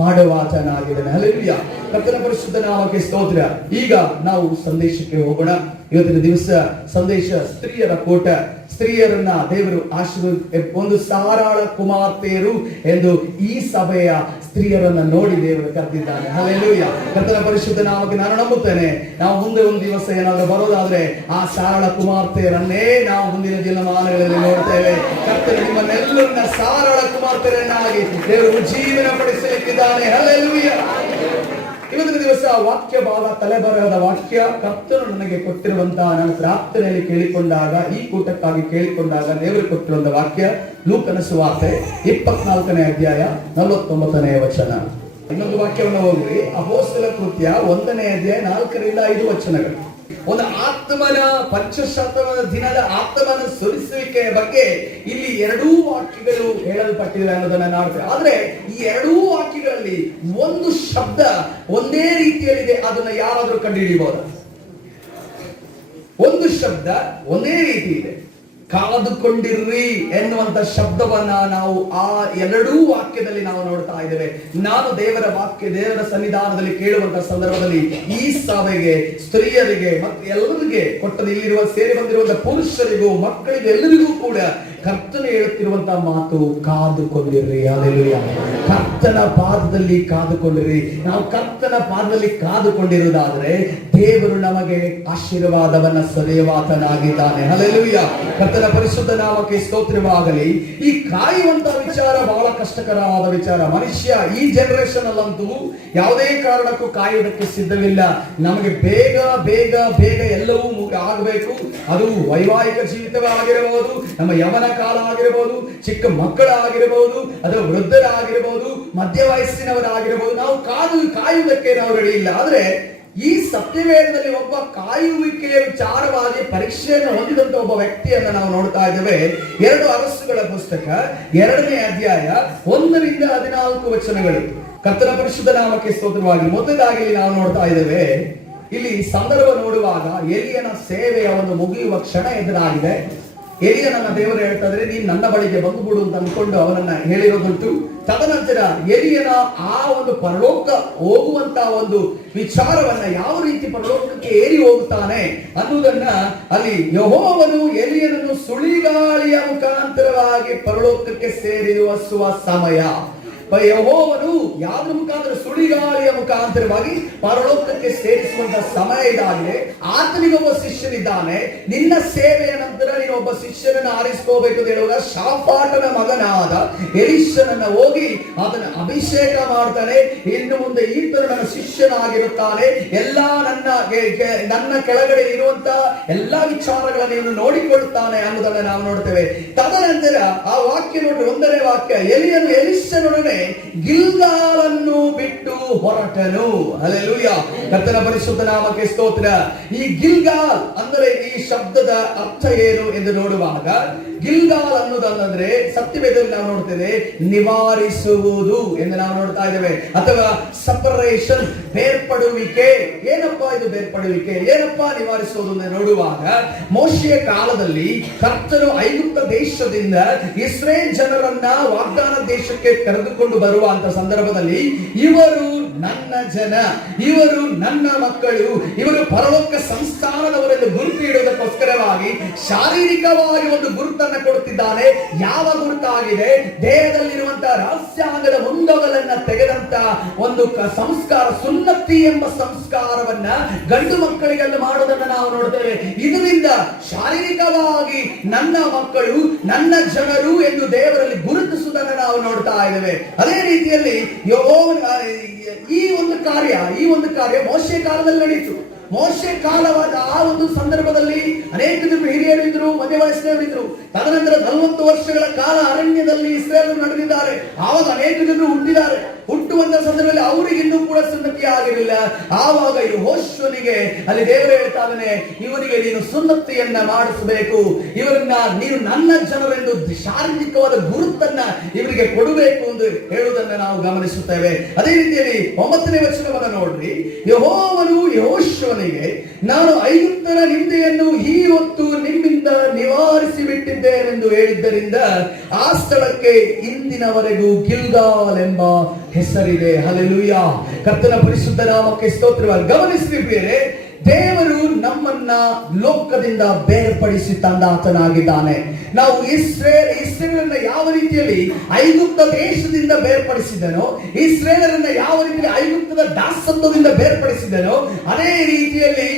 ಮಾಡುವಾತನಾಗಿದ್ದಾನೆ. ಹಲ್ಲೆಲೂಯಾ. ಕರ್ತನ ಪರಿಶುದ್ಧ ನಾಮಕ್ಕೆ ಸ್ತೋತ್ರ. ಈಗ ನಾವು ಸಂದೇಶಕ್ಕೆ ಹೋಗೋಣ. ಇವತ್ತಿನ ದಿವಸ ಸಂದೇಶ ಸ್ತ್ರೀಯರ ಕೋಟ. ಸ್ತ್ರೀಯರನ್ನ ದೇವರು ಒಂದು ಸಾರಾಳ ಕುಮಾರ್ತೆಯರು ಎಂದು ಈ ಸಭೆಯ ಸ್ತ್ರೀಯರನ್ನ ನೋಡಿ ದೇವರು ಕರೆದಿದ್ದಾನೆ. ಹಲ್ಲೆಲೂಯಾ. ಕರ್ತನ ಪರಿಶುದ್ಧ ನಾಮಕ್ಕೆ ನಾನು ನಂಬುತ್ತೇನೆ, ನಾವು ಮುಂದೆ ಒಂದು ದಿವಸ ಏನಾದರೂ ಬರೋದಾದ್ರೆ ಆ ಸಾರಾಳ ಕುಮಾರ್ತೆಯರನ್ನೇ ನಾವು ಮುಂದಿನ ದಿನಮಾನಗಳಲ್ಲಿ ನೋಡ್ತೇವೆ. ಕರ್ತನ ನಿಮ್ಮನ್ನೆಲ್ಲರನ್ನ ಸಾರಾಳ ಕುಮಾರ್ತೆಯರನ್ನಾಗಿ ದೇವರು ಜೀವನ ಪಡಿಸಲಿಕ್ಕಿದ್ದಾನೆ. ಹಲ್ಲೆಲೂಯಾ. ಇವತ್ತಿನ ದಿವಸ ವಾಕ್ಯ ಭಾಗ, ತಲೆಬರಹದ ವಾಕ್ಯ ಕರ್ತನು ನನಗೆ ಕೊಟ್ಟಿರುವಂತಹ, ನಾನು ಪ್ರಾರ್ಥನೆಯಲ್ಲಿ ಕೇಳಿಕೊಂಡಾಗ, ಈ ಕೂಟಕ್ಕಾಗಿ ಕೇಳಿಕೊಂಡಾಗ ದೇವರು ಕೊಟ್ಟಿರುವಂತಹ ವಾಕ್ಯ ಲೂಕನ ಸುವಾರ್ತೆ 24ನೇ ಅಧ್ಯಾಯ 49ನೇ ವಚನ. ಇನ್ನೊಂದು ವಾಕ್ಯವನ್ನು ಹೋಗ್ರಿ, ಅಪೊಸ್ತಲ ಕೃತ್ಯ 1ನೇ ಅಧ್ಯಾಯ 4ರಿಂದ 5 ವಚನಗಳು. ಒಂದು ಆತ್ಮನ ಪಂಚಶತನ ದಿನದ ಆತ್ಮನ ಸುರಿಸುವಿಕೆಯ ಬಗ್ಗೆ ಇಲ್ಲಿ 2 ವಾಕ್ಯಗಳು ಹೇಳಲ್ಪಟ್ಟಿದೆ ಅನ್ನೋದನ್ನ ನೋಡ್ತೇವೆ. ಆದ್ರೆ ಈ 2 ವಾಕ್ಯಗಳಲ್ಲಿ ಒಂದು ಶಬ್ದ ಒಂದೇ ರೀತಿಯಲ್ಲಿದೆ, ಅದನ್ನ ಯಾರಾದ್ರೂ ಕಂಡುಹಿಡಿಯಬಹುದ? ಒಂದು ಶಬ್ದ ಒಂದೇ ರೀತಿ ಇದೆ, ಕಾದುಕೊಂಡಿರ್ರಿ ಎನ್ನುವಂತ ಶಬ್ದವನ್ನ ನಾವು ಆ 2 ವಾಕ್ಯದಲ್ಲಿ ನಾವು ನೋಡ್ತಾ ಇದ್ದೇವೆ. ನಾನು ದೇವರ ವಾಕ್ಯ, ದೇವರ ಸನ್ನಿಧಾನದಲ್ಲಿ ಕೇಳುವಂತ ಸಂದರ್ಭದಲ್ಲಿ ಈ ಸಭೆಗೆ, ಸ್ತ್ರೀಯರಿಗೆ ಮತ್ತು ಎಲ್ಲರಿಗೆ ಕೊಟ್ಟದ್ದು, ಇಲ್ಲಿರುವ ಸೇರಿ ಬಂದಿರುವಂತಹ ಪುರುಷರಿಗೂ ಮಕ್ಕಳಿಗೂ ಎಲ್ಲರಿಗೂ ಕೂಡ ಕರ್ತನ ಹೇಳುತ್ತಿರುವಂತಹ ಮಾತು, ಕಾದುಕೊಂಡಿರ್ರಿ. ಹಲ್ಲೆಲೂಯಾ. ಕರ್ತನ ಪಾದದಲ್ಲಿ ಕಾದುಕೊಂಡಿರಿ. ನಾವು ಕರ್ತನ ಪಾದದಲ್ಲಿ ಕಾದುಕೊಂಡಿರುವುದಾದ್ರೆ ದೇವರು ನಮಗೆ ಆಶೀರ್ವಾದವನ್ನ ಸದೆಯವಾತನಾಗಿದ್ದಾನೆ. ಹಲ್ಲೆಲೂಯಾ. ಕರ್ತನ ಪರಿಶುದ್ಧ ನಾಮಕ್ಕೆ ಸ್ತೋತ್ರವಾಗಲಿ. ಈ ಕಾಯುವಂತ ವಿಚಾರ ಬಹಳ ಕಷ್ಟಕರವಾದ ವಿಚಾರ. ಮನುಷ್ಯ ಈ ಜನರೇಷನ್ ಅಲ್ಲಂತೂ ಯಾವುದೇ ಕಾರಣಕ್ಕೂ ಕಾಯುವುದಕ್ಕೆ ಸಿದ್ಧವಿಲ್ಲ. ನಮಗೆ ಬೇಗ ಬೇಗ ಬೇಗ ಎಲ್ಲವೂ ಆಗಬೇಕು. ಅದು ವೈವಾಹಿಕ ಜೀವಿತವಾಗಿರಬಹುದು, ನಮ್ಮ ಯವನ ಕಾಲ ಆಗಿರಬಹುದು, ಚಿಕ್ಕ ಮಕ್ಕಳಾಗಿರಬಹುದು, ಅಥವಾ ವೃದ್ಧರಾಗಿರಬಹುದು, ಮಧ್ಯ ವಯಸ್ಸಿನವರಾಗಿರಬಹುದು, ನಾವು ಕಾಯುವುದಕ್ಕೆ ನಾವು ರೆಡಿ ಇಲ್ಲ. ಆದ್ರೆ ಈ ಸತ್ಯವೇದದಲ್ಲಿ ಒಬ್ಬ ಕಾಯುವಿಕೆಯ ವಿಚಾರವಾಗಿ ಪರೀಕ್ಷೆಯನ್ನು ಹೊಂದಿದಂತ ಒಬ್ಬ ವ್ಯಕ್ತಿಯನ್ನ ನಾವು ನೋಡ್ತಾ ಇದ್ದೇವೆ. 2 ಅರಸುಗಳ ಪುಸ್ತಕ 2ನೇ ಅಧ್ಯಾಯ 1ರಿಂದ 14 ವಚನಗಳು. ಕರ್ತನ ಪರಿಶುದ್ಧ ನಾಮಕ್ಕೆ ಸ್ತೋತ್ರವಾಗಿ. ಮೊದಲಾಗಿ ನಾವು ನೋಡ್ತಾ ಇದ್ದೇವೆ, ಇಲ್ಲಿ ಸಂದರ್ಭ ನೋಡುವಾಗ ಎಲಿಯನ ಸೇವೆಯ ಒಂದು ಮುಗಿಯುವ ಕ್ಷಣ ಎದುರಾಗಿದೆ. ಎಲಿಯನನ್ನ ದೇವರು ಹೇಳ್ತಾ ಇದ್ರೆ, ನೀನ್ ನನ್ನ ಬಳಿಗೆ ಬಂದು ಬಿಡು ಅಂತ ಅನ್ಕೊಂಡು ಅವನನ್ನ ಹೇಳಿರೋದುಂಟು. ತದನಂತರ ಎಲಿಯನ ಆ ಒಂದು ಪರಲೋಕ ಹೋಗುವಂತ ಒಂದು ವಿಚಾರವನ್ನ, ಯಾವ ರೀತಿ ಪರಲೋಕಕ್ಕೆ ಏರಿ ಹೋಗುತ್ತಾನೆ ಅನ್ನುವುದನ್ನ ಅಲ್ಲಿ ಯೆಹೋವನು ಎಲಿಯನನ್ನು ಸುಳಿಗಾಳಿಯ ಮುಖಾಂತರವಾಗಿ ಪರಲೋಕಕ್ಕೆ ಸೇರಿಸುವ ಸಮಯ. ಯೆಹೋವನು ಯಾವ್ದ್ರ ಮುಖಾಂತರ? ಸುಳಿಗಾಳಿಯ ಮುಖಾಂತರವಾಗಿ ಪರಲೋಕಕ್ಕೆ ಸೇರಿಸುವಂತ ಸಮಯ ಇದಾಗಿದೆ. ಆತನಿಗೊಬ್ಬ ಶಿಷ್ಯನಿದ್ದಾನೆ. ನಿನ್ನ ಸೇವೆಯ ನಂತರ ನೀನು ಒಬ್ಬ ಶಿಷ್ಯನನ್ನು ಆರಿಸ್ಕೋಬೇಕು ಅಂತ ಹೇಳುವಾಗ ಶಾಫಾಟನ ಮಗನಾದ ಎಲಿಷನನ್ನ ಹೋಗಿ ಅದನ್ನ ಅಭಿಷೇಕ ಮಾಡ್ತಾನೆ. ಇನ್ನು ಮುಂದೆ ಈತನು ನನ್ನ ಶಿಷ್ಯನಾಗಿರುತ್ತಾನೆ, ಎಲ್ಲಾ ನನ್ನ ಕೆಳಗಡೆ ಇರುವಂತ ಎಲ್ಲಾ ವಿಚಾರಗಳನ್ನು ಇವನು ನೋಡಿಕೊಳ್ಳುತ್ತಾನೆ ಅನ್ನೋದನ್ನ ನಾವು ನೋಡ್ತೇವೆ. ತದನಂತರ ಆ ವಾಕ್ಯ ನೋಡ್ರಿ, 1ನೇ ವಾಕ್ಯ, ಎಲಿಯನು ಎಲಿಷನೊಡನೆ ಗಿಲ್ಗಾಲನ್ನು ಬಿಟ್ಟು ಹೊರಟನು. ಹಲ್ಲೆಲೂಯಾ. ಕರ್ತನ ಪರಿಶುದ್ಧ ನಾಮಕ್ಕೆ ಸ್ತೋತ್ರ. ಈ ಗಿಲ್ಗಾಲ್ ಅಂದರೆ ಈ ಶಬ್ದದ ಅರ್ಥ ಏನು ಎಂದು ನೋಡುವಾಗ, ಗಿಲ್ಗಾಲ್ ಅನ್ನೋದಂದ್ರೆ ಸತ್ಯವೇದದಲ್ಲಿ ನಾವು ನೋಡ್ತೇವೆ ನಿವಾರಿಸುವುದು ಎಂದು ನಾವು ನೋಡ್ತಾ ಇದ್ದೇವೆ, ಅಥವಾ ಸಪರೇಷನ್, ಬೇರ್ಪಡುವಿಕೆ. ಏನಪ್ಪಾ ಇದು ಬೇರ್ಪಡುವಿಕೆ? ಏನಪ್ಪಾ ನಿವಾರಿಸುವುದು ಎಂದು ನೋಡುವಾಗ, ಮೋಶೆಯ ಕಾಲದಲ್ಲಿ ಕರ್ತನು ಐಗುಪ್ತ ದೇಶದಿಂದ ಇಸ್ರೇಲ್ ಜನರನ್ನ ವಾಗ್ದಾನ ದೇಶಕ್ಕೆ ಕರೆದುಕೊಂಡು ಬರುವಂತ ಸಂದರ್ಭದಲ್ಲಿ, ಇವರು ನನ್ನ ಜನ, ಇವರು ನನ್ನ ಮಕ್ಕಳು, ಇವರು ಪರಲೋಕ ಸಂಸ್ಥಾನದವರೆಂದು ಗುರುತು ಇಡುವುದಕ್ಕೋಸ್ಕರವಾಗಿ ಶಾರೀರಿಕವಾಗಿ ಒಂದು ಗುರುತನ್ನು ಕೊಡುತ್ತಿದ್ದಾನೆ. ಯಾವ ಗುರುತಾಗಿದೆ? ದೇಹದಲ್ಲಿರುವಂತಹ ರಹಸ್ಯಾಂಗದ ಮುಂದೊಗಲನ್ನ ತೆಗೆದಂತ ಒಂದು ಸಂಸ್ಕಾರ, ಸುನ್ನತಿ ಎಂಬ ಸಂಸ್ಕಾರವನ್ನ ಗಂಡು ಮಕ್ಕಳಿಗೆಲ್ಲ ಮಾಡುವುದನ್ನು ನಾವು ನೋಡ್ತೇವೆ. ಇದರಿಂದ ಶಾರೀರಿಕವಾಗಿ ನನ್ನ ಮಕ್ಕಳು, ನನ್ನ ಜನರು ಎಂದು ದೇವರಲ್ಲಿ ಗುರುತಿಸುವುದನ್ನು ನಾವು ನೋಡ್ತಾ ಇದ್ದೇವೆ. ಅದೇ ರೀತಿಯಲ್ಲಿ ಈ ಒಂದು ಕಾರ್ಯ ಮೋಶೆ ಕಾಲದಲ್ಲಿ ನಡೆಯಿತು. ಮೋಶೆ ಕಾಲವಾದ ಆ ಒಂದು ಸಂದರ್ಭದಲ್ಲಿ ಅನೇಕ ಜನರು ಹಿರಿಯರು ಇದ್ರು, ಮಧ್ಯ ವಯಸ್ಸಿನವರಿದ್ರು. ತದನಂತರ 40 ವರ್ಷಗಳ ಕಾಲ ಅರಣ್ಯದಲ್ಲಿ ಇಸ್ರೇಲ್ ನಡೆದಿದ್ದಾರೆ. ಆವಾಗ ಅನೇಕ ಜನರು ಹುಟ್ಟಿದ್ದಾರೆ. ಹುಟ್ಟುವಂತ ಸಂದರ್ಭದಲ್ಲಿ ಅವರಿಗೆ ಇನ್ನೂ ಕೂಡ ಸುನ್ನತಿ ಆಗಿರಲಿಲ್ಲ. ಆವಾಗ ಯೆಹೋಶುವನಿಗೆ ಅಲ್ಲಿ ದೇವರು ಹೇಳ್ತಾನೆ, ಇವರಿಗೆ ನೀನು ಸುನ್ನತಿಯನ್ನ ಮಾಡಿಸಬೇಕು, ಇವರನ್ನ ನೀನು ನನ್ನ ಜನರೆಂದು ಶಾರೀರಿಕವಾದ ಗುರುತನ್ನ ಇವರಿಗೆ ಕೊಡಬೇಕು ಎಂದು ಹೇಳುವುದನ್ನು ನಾವು ಗಮನಿಸುತ್ತೇವೆ. ಅದೇ ರೀತಿಯಲ್ಲಿ 9ನೇ ವಚನವನ್ನು ನೋಡ್ರಿ, ಯೆಹೋವನು ಯೆಹೋಶುವನಿಗೆ, ನಾನು ಐಗುಪ್ತರ ನಿಂದೆಯನ್ನು ಈ ಹೊತ್ತು ನಿಮ್ಮಿಂದ ನಿವಾರಿಸಿ ಬಿಟ್ಟಿದ್ದೇನೆಂದು ಹೇಳಿದ್ದರಿಂದ ಆ ಸ್ಥಳಕ್ಕೆ ಇಂದಿನವರೆಗೂ ಗಿಲ್ಗಾಲ್ ಎಂಬ ಹೆಸರಿದೆ. ಹಲ್ಲೆಲೂಯಾ. ಕರ್ತನ ಪರಿಶುದ್ಧ ನಾಮಕ್ಕೆ ಸ್ತೋತ್ರವಾಗಿ. ಗಮನಿಸಿ ಬೇರೆ, ದೇವರು ನಮ್ಮನ್ನ ಲೋಕದಿಂದ ಬೇರ್ಪಡಿಸಿ ತಂದಾತನಾಗಿದ್ದಾನೆ. ನಾವು ಇಸ್ರೇಲರನ್ನ ಯಾವ ರೀತಿಯಲ್ಲಿ ಐಗುಪ್ತ ದೇಶದಿಂದ ಬೇರ್ಪಡಿಸಿದನೋ, ಇಸ್ರೇಲರನ್ನ ಯಾವ ರೀತಿಯಲ್ಲಿ ಐಗುಪ್ತದ ದಾಸತ್ವದಿಂದ ಬೇರ್ಪಡಿಸಿದನೋ, ಅದೇ ರೀತಿಯಲ್ಲಿ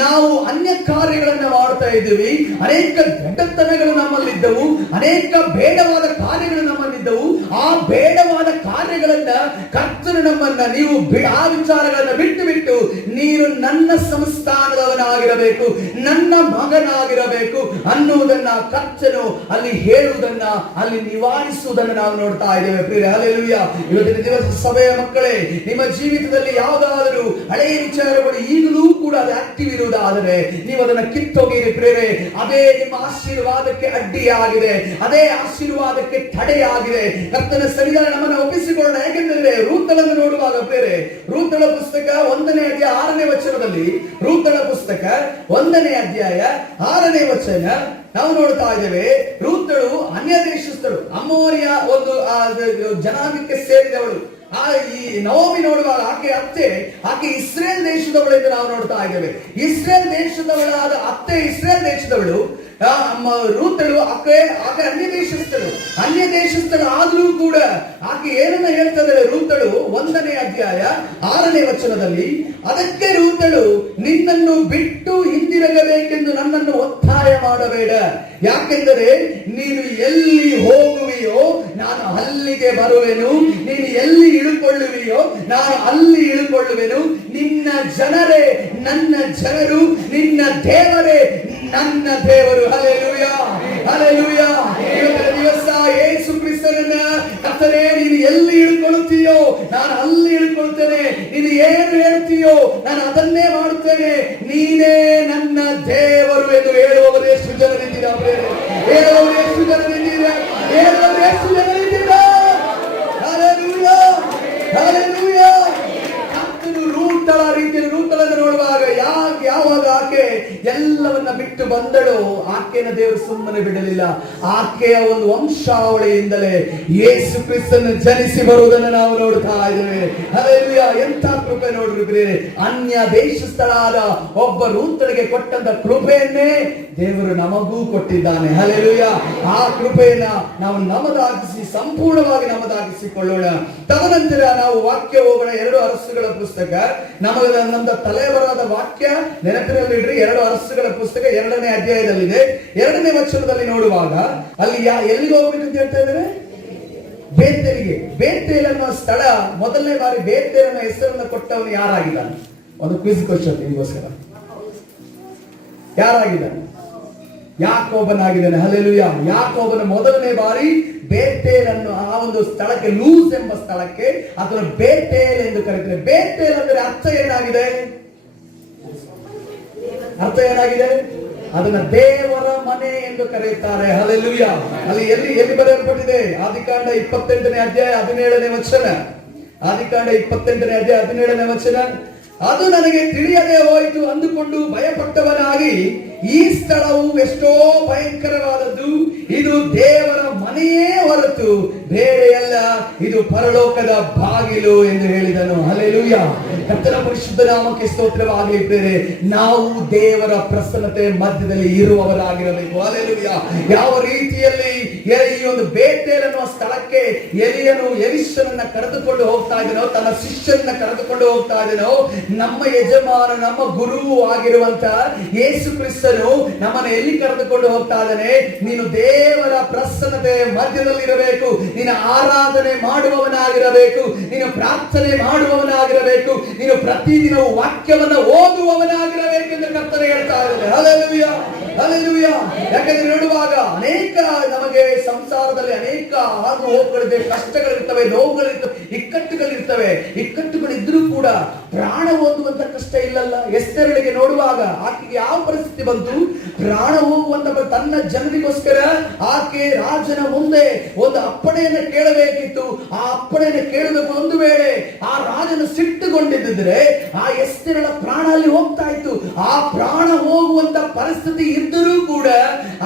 ನಾವು ಅನ್ಯ ಕಾರ್ಯಗಳನ್ನ ಮಾಡ್ತಾ ಇದ್ದೀವಿ. ಅನೇಕ ಗಡ್ಡತನಗಳು ನಮ್ಮಲ್ಲಿದ್ದವು, ಅನೇಕ ಬೇಡವಾದ ಕಾರ್ಯಗಳು ನಮ್ಮಲ್ಲಿದ್ದವು. ಆ ಬೇಡವಾದ ಕಾರ್ಯಗಳನ್ನ ಕರ್ತನು ನಮ್ಮನ್ನ, ನೀವು ಆ ವಿಚಾರಗಳನ್ನ ಬಿಟ್ಟು ಬಿಟ್ಟು ನೀನು ನನ್ನ ಸಂಸ್ಥಾನದವನಾಗಿರಬೇಕು, ನನ್ನ ಮಗನಾಗಿರಬೇಕು ಅನ್ನುವುದನ್ನ ಕರ್ತನು ಅಲ್ಲಿ ಹೇಳುವುದನ್ನ, ಅಲ್ಲಿ ನಿವಾರಿಸುವುದನ್ನು ನಾವು ನೋಡ್ತಾ ಇದ್ದೇವೆ ಪ್ರಿಯರೇ. ಹಲ್ಲೆಲೂಯಾ. ಇವತ್ತಿನ ದಿವಸ ಸಭೆಯ ಮಕ್ಕಳೇ, ನಿಮ್ಮ ಜೀವಿತದಲ್ಲಿ ಯಾವುದಾದರೂ ಹಳೆಯ ವಿಚಾರಗಳು ಈಗಲೂ ಕೂಡ ಅದು ಆಕ್ಟಿವ್ ಇರುವುದಾದರೆ ನೀವು ಅದನ್ನ ಕಿತ್ತೊಗೆಯಿರಿ ಪ್ರಿಯರೇ. ಅದೇ ನಿಮ್ಮ ಆಶೀರ್ವಾದಕ್ಕೆ ಅಡ್ಡಿಯಾಗಿದೆ, ಅದೇ ಆಶೀರ್ವಾದಕ್ಕೆ ತಡೆಯಾಗಿದೆ. ಕರ್ತನ ಸನ್ನಿಧಾನ ನಮ್ಮನ್ನು ಒಪ್ಪಿಸಿಕೊಳ್ಳೋಣ. ಯಾಕೆಂದ್ರೆ ರೂತಳನ್ನು ನೋಡುವಾಗ ಪ್ರಿಯರೇ, ರೂತಳ ಪುಸ್ತಕ 1ನೇ ಅಧ್ಯಾಯ 6ನೇ ವಚನದಲ್ಲಿ, ರೂತಳ ಪುಸ್ತಕ 1ನೇ ಅಧ್ಯಾಯ 6ನೇ ವಚನ ನಾವು ನೋಡ್ತಾ ಇದ್ದೇವೆ. ರೂತಳು ಅನ್ಯ ದೇಶಸ್ಥಳು, ಅಮ್ಮೋನಿಯ ಒಂದು ಜನಾಂಗಕ್ಕೆ ಸೇರಿದವಳು. ಈ ನವೋಮಿ ನೋಡುವಾಗ ಆಕೆ ಇಸ್ರೇಲ್ ದೇಶದವಳು ಎಂದು ನಾವು ನೋಡ್ತಾ ಇದ್ದೇವೆ. ಇಸ್ರೇಲ್ ದೇಶದವಳಾದ ಅತ್ತೆ ಇಸ್ರೇಲ್ ದೇಶದವಳು, ರೂತಳು ಆಕೆ ಅನ್ಯ ದೇಶಸ್ಥಳು ಆದ್ರೂ ಕೂಡ ಆಕೆ ಏನನ್ನ ಹೇಳ್ತದೆ ರೂತಳು 1ನೇ ಅಧ್ಯಾಯ 6ನೇ ವಚನದಲ್ಲಿ, ಅದಕ್ಕೆ ರೂತಳು, ನಿನ್ನನ್ನು ಬಿಟ್ಟು ಹಿಂದಿರುಗಬೇಕೆಂದು ನನ್ನನ್ನು ಒತ್ತಾಯ ಮಾಡಬೇಡ, ಯಾಕೆಂದರೆ ನೀನು ಎಲ್ಲಿ ಹೋಗುವಿಯೋ ನಾನು ಅಲ್ಲಿಗೆ ಬರುವೆನು, ನೀನು ಎಲ್ಲಿ ಇಳುಕೊಳ್ಳುವಿಯೋ ನಾನು ಅಲ್ಲಿ ಇಳುಕೊಳ್ಳುವೆನು, ನಿನ್ನ ಜನರೇ ನನ್ನ ಜನರು, ನಿನ್ನ ದೇವರೇ ನನ್ನ ದೇವರು. Hallelujah, hallelujah. ಇವತ್ತಿನ ದಿವಸ ಯೇಸು ಕ್ರಿಸ್ತನನ್ನ, ಕರ್ತನೇ ನೀನು ಎಲ್ಲಿ ಇಳ್ಕೊಳ್ಳುತ್ತೀಯೋ ನಾನು ಅಲ್ಲಿ ಇಳ್ಕೊಳ್ತೇನೆ, ನೀನು ಏನು ಹೇಳ್ತೀಯೋ ನಾನು ಅದನ್ನೇ ಮಾಡುತ್ತೇನೆ, ನೀನೇ ನನ್ನ ದೇವರು ಎಂದು ಹೇಳುವವರು ಎಷ್ಟು ಜನರಿದ್ದೀರಾ? ಹೇಳುವವರು ಎಷ್ಟು ಜನರಿದ್ದೀರಾ? ಹೇಳುವವರು ಎಷ್ಟು ಜನರಿದ್ದೀರಾ? Hallelujah, hallelujah. ರೂತಳ ರೀತಿಯಲ್ಲಿ ರೂತಳನ್ನು ನೋಡುವಾಗ ಯಾವಾಗ ಆಕೆ ಎಲ್ಲವನ್ನ ಬಿಟ್ಟು ಬಂದಳು, ಆಕೆನ ದೇವರು ಸುಮ್ಮನೆ ಬಿಡಲಿಲ್ಲ. ಆಕೆಯ ಒಂದು ವಂಶಾವಳಿಯಿಂದಲೇ ಯೇಸು ಕ್ರಿಸ್ತನ ಜನಿಸಿ ಬರುವುದನ್ನು ನಾವು ನೋಡ್ತಾ ಇದ್ದೇವೆ. ಹಲ್ಲೆಲೂಯಾ. ಎಂಥ ಕೃಪೆ ನೋಡ್ರಿ. ಅನ್ಯ ದೇಶಸ್ಥಳಾದ ಒಬ್ಬ ರೂತಳಿಗೆ ಕೊಟ್ಟಂತ ಕೃಪೆಯನ್ನೇ ದೇವರು ನಮಗೂ ಕೊಟ್ಟಿದ್ದಾನೆ. ಹಲ್ಲೆಲೂಯಾ. ಆ ಕೃಪೆಯನ್ನ ನಾವು ನಮ್ಮದಾಗಿಸಿ, ಸಂಪೂರ್ಣವಾಗಿ ನಮ್ಮದಾಗಿಸಿಕೊಳ್ಳೋಣ. ತದನಂತರ ನಾವು ವಾಕ್ಯ ಹೋಗೋಣ. 2 ಅರಸುಗಳ ಪುಸ್ತಕ, ನಮ್ಮ ತಲೆಬರಾದ ವಾಕ್ಯ ನೆನಪಿನಲ್ಲಿಡ್ರಿ. 2 ಅರಸುಗಳ ಪುಸ್ತಕ 2ನೇ ಅಧ್ಯಾಯದಲ್ಲಿದೆ. 2ನೇ ವಚನದಲ್ಲಿ ನೋಡುವಾಗ ಅಲ್ಲಿ ಎಲ್ಲಿಗೆ ಹೋಗ್ಬೇಕು ಅಂತ ಹೇಳ್ತಾ ಇದ್ದಾರೆ? ಬೇತೇಲಿಗೆ. ಬೇತೇಲ್ ಅನ್ನುವ ಸ್ಥಳ, ಮೊದಲನೇ ಬಾರಿ ಬೇತೇಲ್ ಅನ್ನೋ ಹೆಸರನ್ನು ಕೊಟ್ಟವನು ಯಾರಾಗಿದ್ದಾನೆ? ಒಂದು ಕ್ವಿಜ್ ಕ್ವಶನ್ ನಿಮಗೋಸ್ಕರ. ಯಾರಾಗಿದ್ದಾನೆ? ಯಾಕೋಬನಾಗಿದ್ದಾನೆ. ಹಲ್ಲೆಲೂಯಾ. ಯಾಕೋಬನ ಮೊದಲನೇ ಬಾರಿ ಬೇತೇಲ್ ಅನ್ನೋ ಆ ಒಂದು ಸ್ಥಳಕ್ಕೆ, ಲೂಸ್ ಎಂಬ ಸ್ಥಳಕ್ಕೆ ಅದನ್ನು ಬೇತೇಲ್ ಎಂದು ಕರೀತಾರೆ. ಬೇತೇಲ್ ಅಂದರೆ ಅರ್ಥ ಏನಾಗಿದೆ? ಅರ್ಥ ಏನಾಗಿದೆ? ಅದನ್ನ ದೇವರ ಮನೆ ಎಂದು ಕರೆಯುತ್ತಾರೆ. ಹಲ್ಲೆಲೂಯಾ. ಅಲ್ಲಿ ಎಲ್ಲಿ ಬರೆಯಲ್ಪಟ್ಟಿದೆ? ಆದಿಕಾಂಡ 28ನೇ ಅಧ್ಯಾಯ 17ನೇ ವಚನ. ಆದಿಕಾಂಡ 28ನೇ ಅಧ್ಯಾಯ 17ನೇ ವಚನ. ಅದು ನನಗೆ ತಿಳಿಯದೆ ಹೋಯಿತು ಅಂದುಕೊಂಡು ಭಯಪಟ್ಟವನಾಗಿ, ಈ ಸ್ಥಳವು ಎಷ್ಟೋ ಭಯಂಕರವಾದದ್ದು, ಇದು ದೇವರ ಮನೆಯೇ ಹೊರತು ಬೇರೆಯಲ್ಲ, ಇದು ಪರಲೋಕದ ಬಾಗಿಲು ಎಂದು ಹೇಳಿದನು. ಹಲ್ಲೆಲೂಯಾ. ಕರ್ತನ ಪರಿಶುದ್ಧ ನಾಮಕ್ಕೆ ಸ್ತೋತ್ರವಾಗಲಿ. ಬೇರೆ ನಾವು ದೇವರ ಪ್ರಸನ್ನತೆ ಮಧ್ಯದಲ್ಲಿ ಇರುವವರಾಗಿರಬೇಕು. ಹಲ್ಲೆಲೂಯಾ. ಯಾವ ರೀತಿಯಲ್ಲಿ ಈ ಒಂದು ಬೇತೇಲ್ ಅನ್ನುವ ಸ್ಥಳಕ್ಕೆ ಎಲಿಷನನ್ನ ಕರೆದುಕೊಂಡು ಹೋಗ್ತಾ ಇದ್ದನೋ, ತನ್ನ ಶಿಷ್ಯರನ್ನ ಕರೆದುಕೊಂಡು ಹೋಗ್ತಾ ಇದ್ದನೋ, ನಮ್ಮ ಯಜಮಾನ, ನಮ್ಮ ಗುರು ಆಗಿರುವಂತ ಯೇಸು ಕ್ರಿಸ್ತನು ನಮ್ಮನ್ನು ಎಲ್ಲಿ ಕರೆದುಕೊಂಡು ಹೋಗ್ತಾ ಇದ್ದಾನೆ? ನೀನು ದೇವರ ಪ್ರಸನ್ನತೆ ಮಧ್ಯದಲ್ಲಿ ಇರಬೇಕು, ನೀನು ಆರಾಧನೆ ಮಾಡುವವನಾಗಿರಬೇಕು, ನೀನು ಪ್ರಾರ್ಥನೆ ಮಾಡುವವನಾಗಿರಬೇಕು, ನೀನು ಪ್ರತಿದಿನವೂ ವಾಕ್ಯವನ್ನ ಓದುವವನಾಗಿರಬೇಕು ಎಂದು ಕರ್ತನೆ ಹೇಳ್ತಾ ಇದ್ದಾರೆ. Hallelujah, hallelujah. ಯಾಕಂದ್ರೆ ನೋಡುವಾಗ ಅನೇಕ ನಮಗೆ ಸಂಸಾರದಲ್ಲಿ ಅನೇಕ ಆಗು ಹೋಗುಗಳಿದೆ, ಕಷ್ಟಗಳಿರ್ತವೆ, ನೋವುಗಳಿರ್ತವೆ, ಇಕ್ಕಟ್ಟುಗಳಿರ್ತವೆ. ಇಕ್ಕಟ್ಟುಗಳಿದ್ರೂ ಕೂಡ ಪ್ರಾಣ ಹೋಗುವಂತ ಕಷ್ಟ ಇಲ್ಲಲ್ಲ. ಎಸ್ತೇರಳಿಗೆ ನೋಡುವಾಗ ಆಕೆಗೆ ಯಾವ ಪರಿಸ್ಥಿತಿ ಬಂತು? ಪ್ರಾಣ ಹೋಗುವಂತ ತನ್ನ ಜನರಿಗೋಸ್ಕರ ಆಕೆ ರಾಜನ ಮುಂದೆ ಒಂದು ಅಪ್ಪಣೆಯನ್ನು ಕೇಳಬೇಕಿತ್ತು. ಆ ಅಪ್ಪಣೆಯನ್ನು ಕೇಳಬೇಕು. ಒಂದು ವೇಳೆ ಆ ರಾಜನ ಸಿಟ್ಟುಗೊಂಡಿದ್ದರೆ ಆ ಎಸ್ತೇರಳ ಪ್ರಾಣ ಅಲ್ಲಿ ಹೋಗ್ತಾ ಇತ್ತು. ಆ ಪ್ರಾಣ ಹೋಗುವಂತ ಪರಿಸ್ಥಿತಿ ಇದ್ದರೂ ಕೂಡ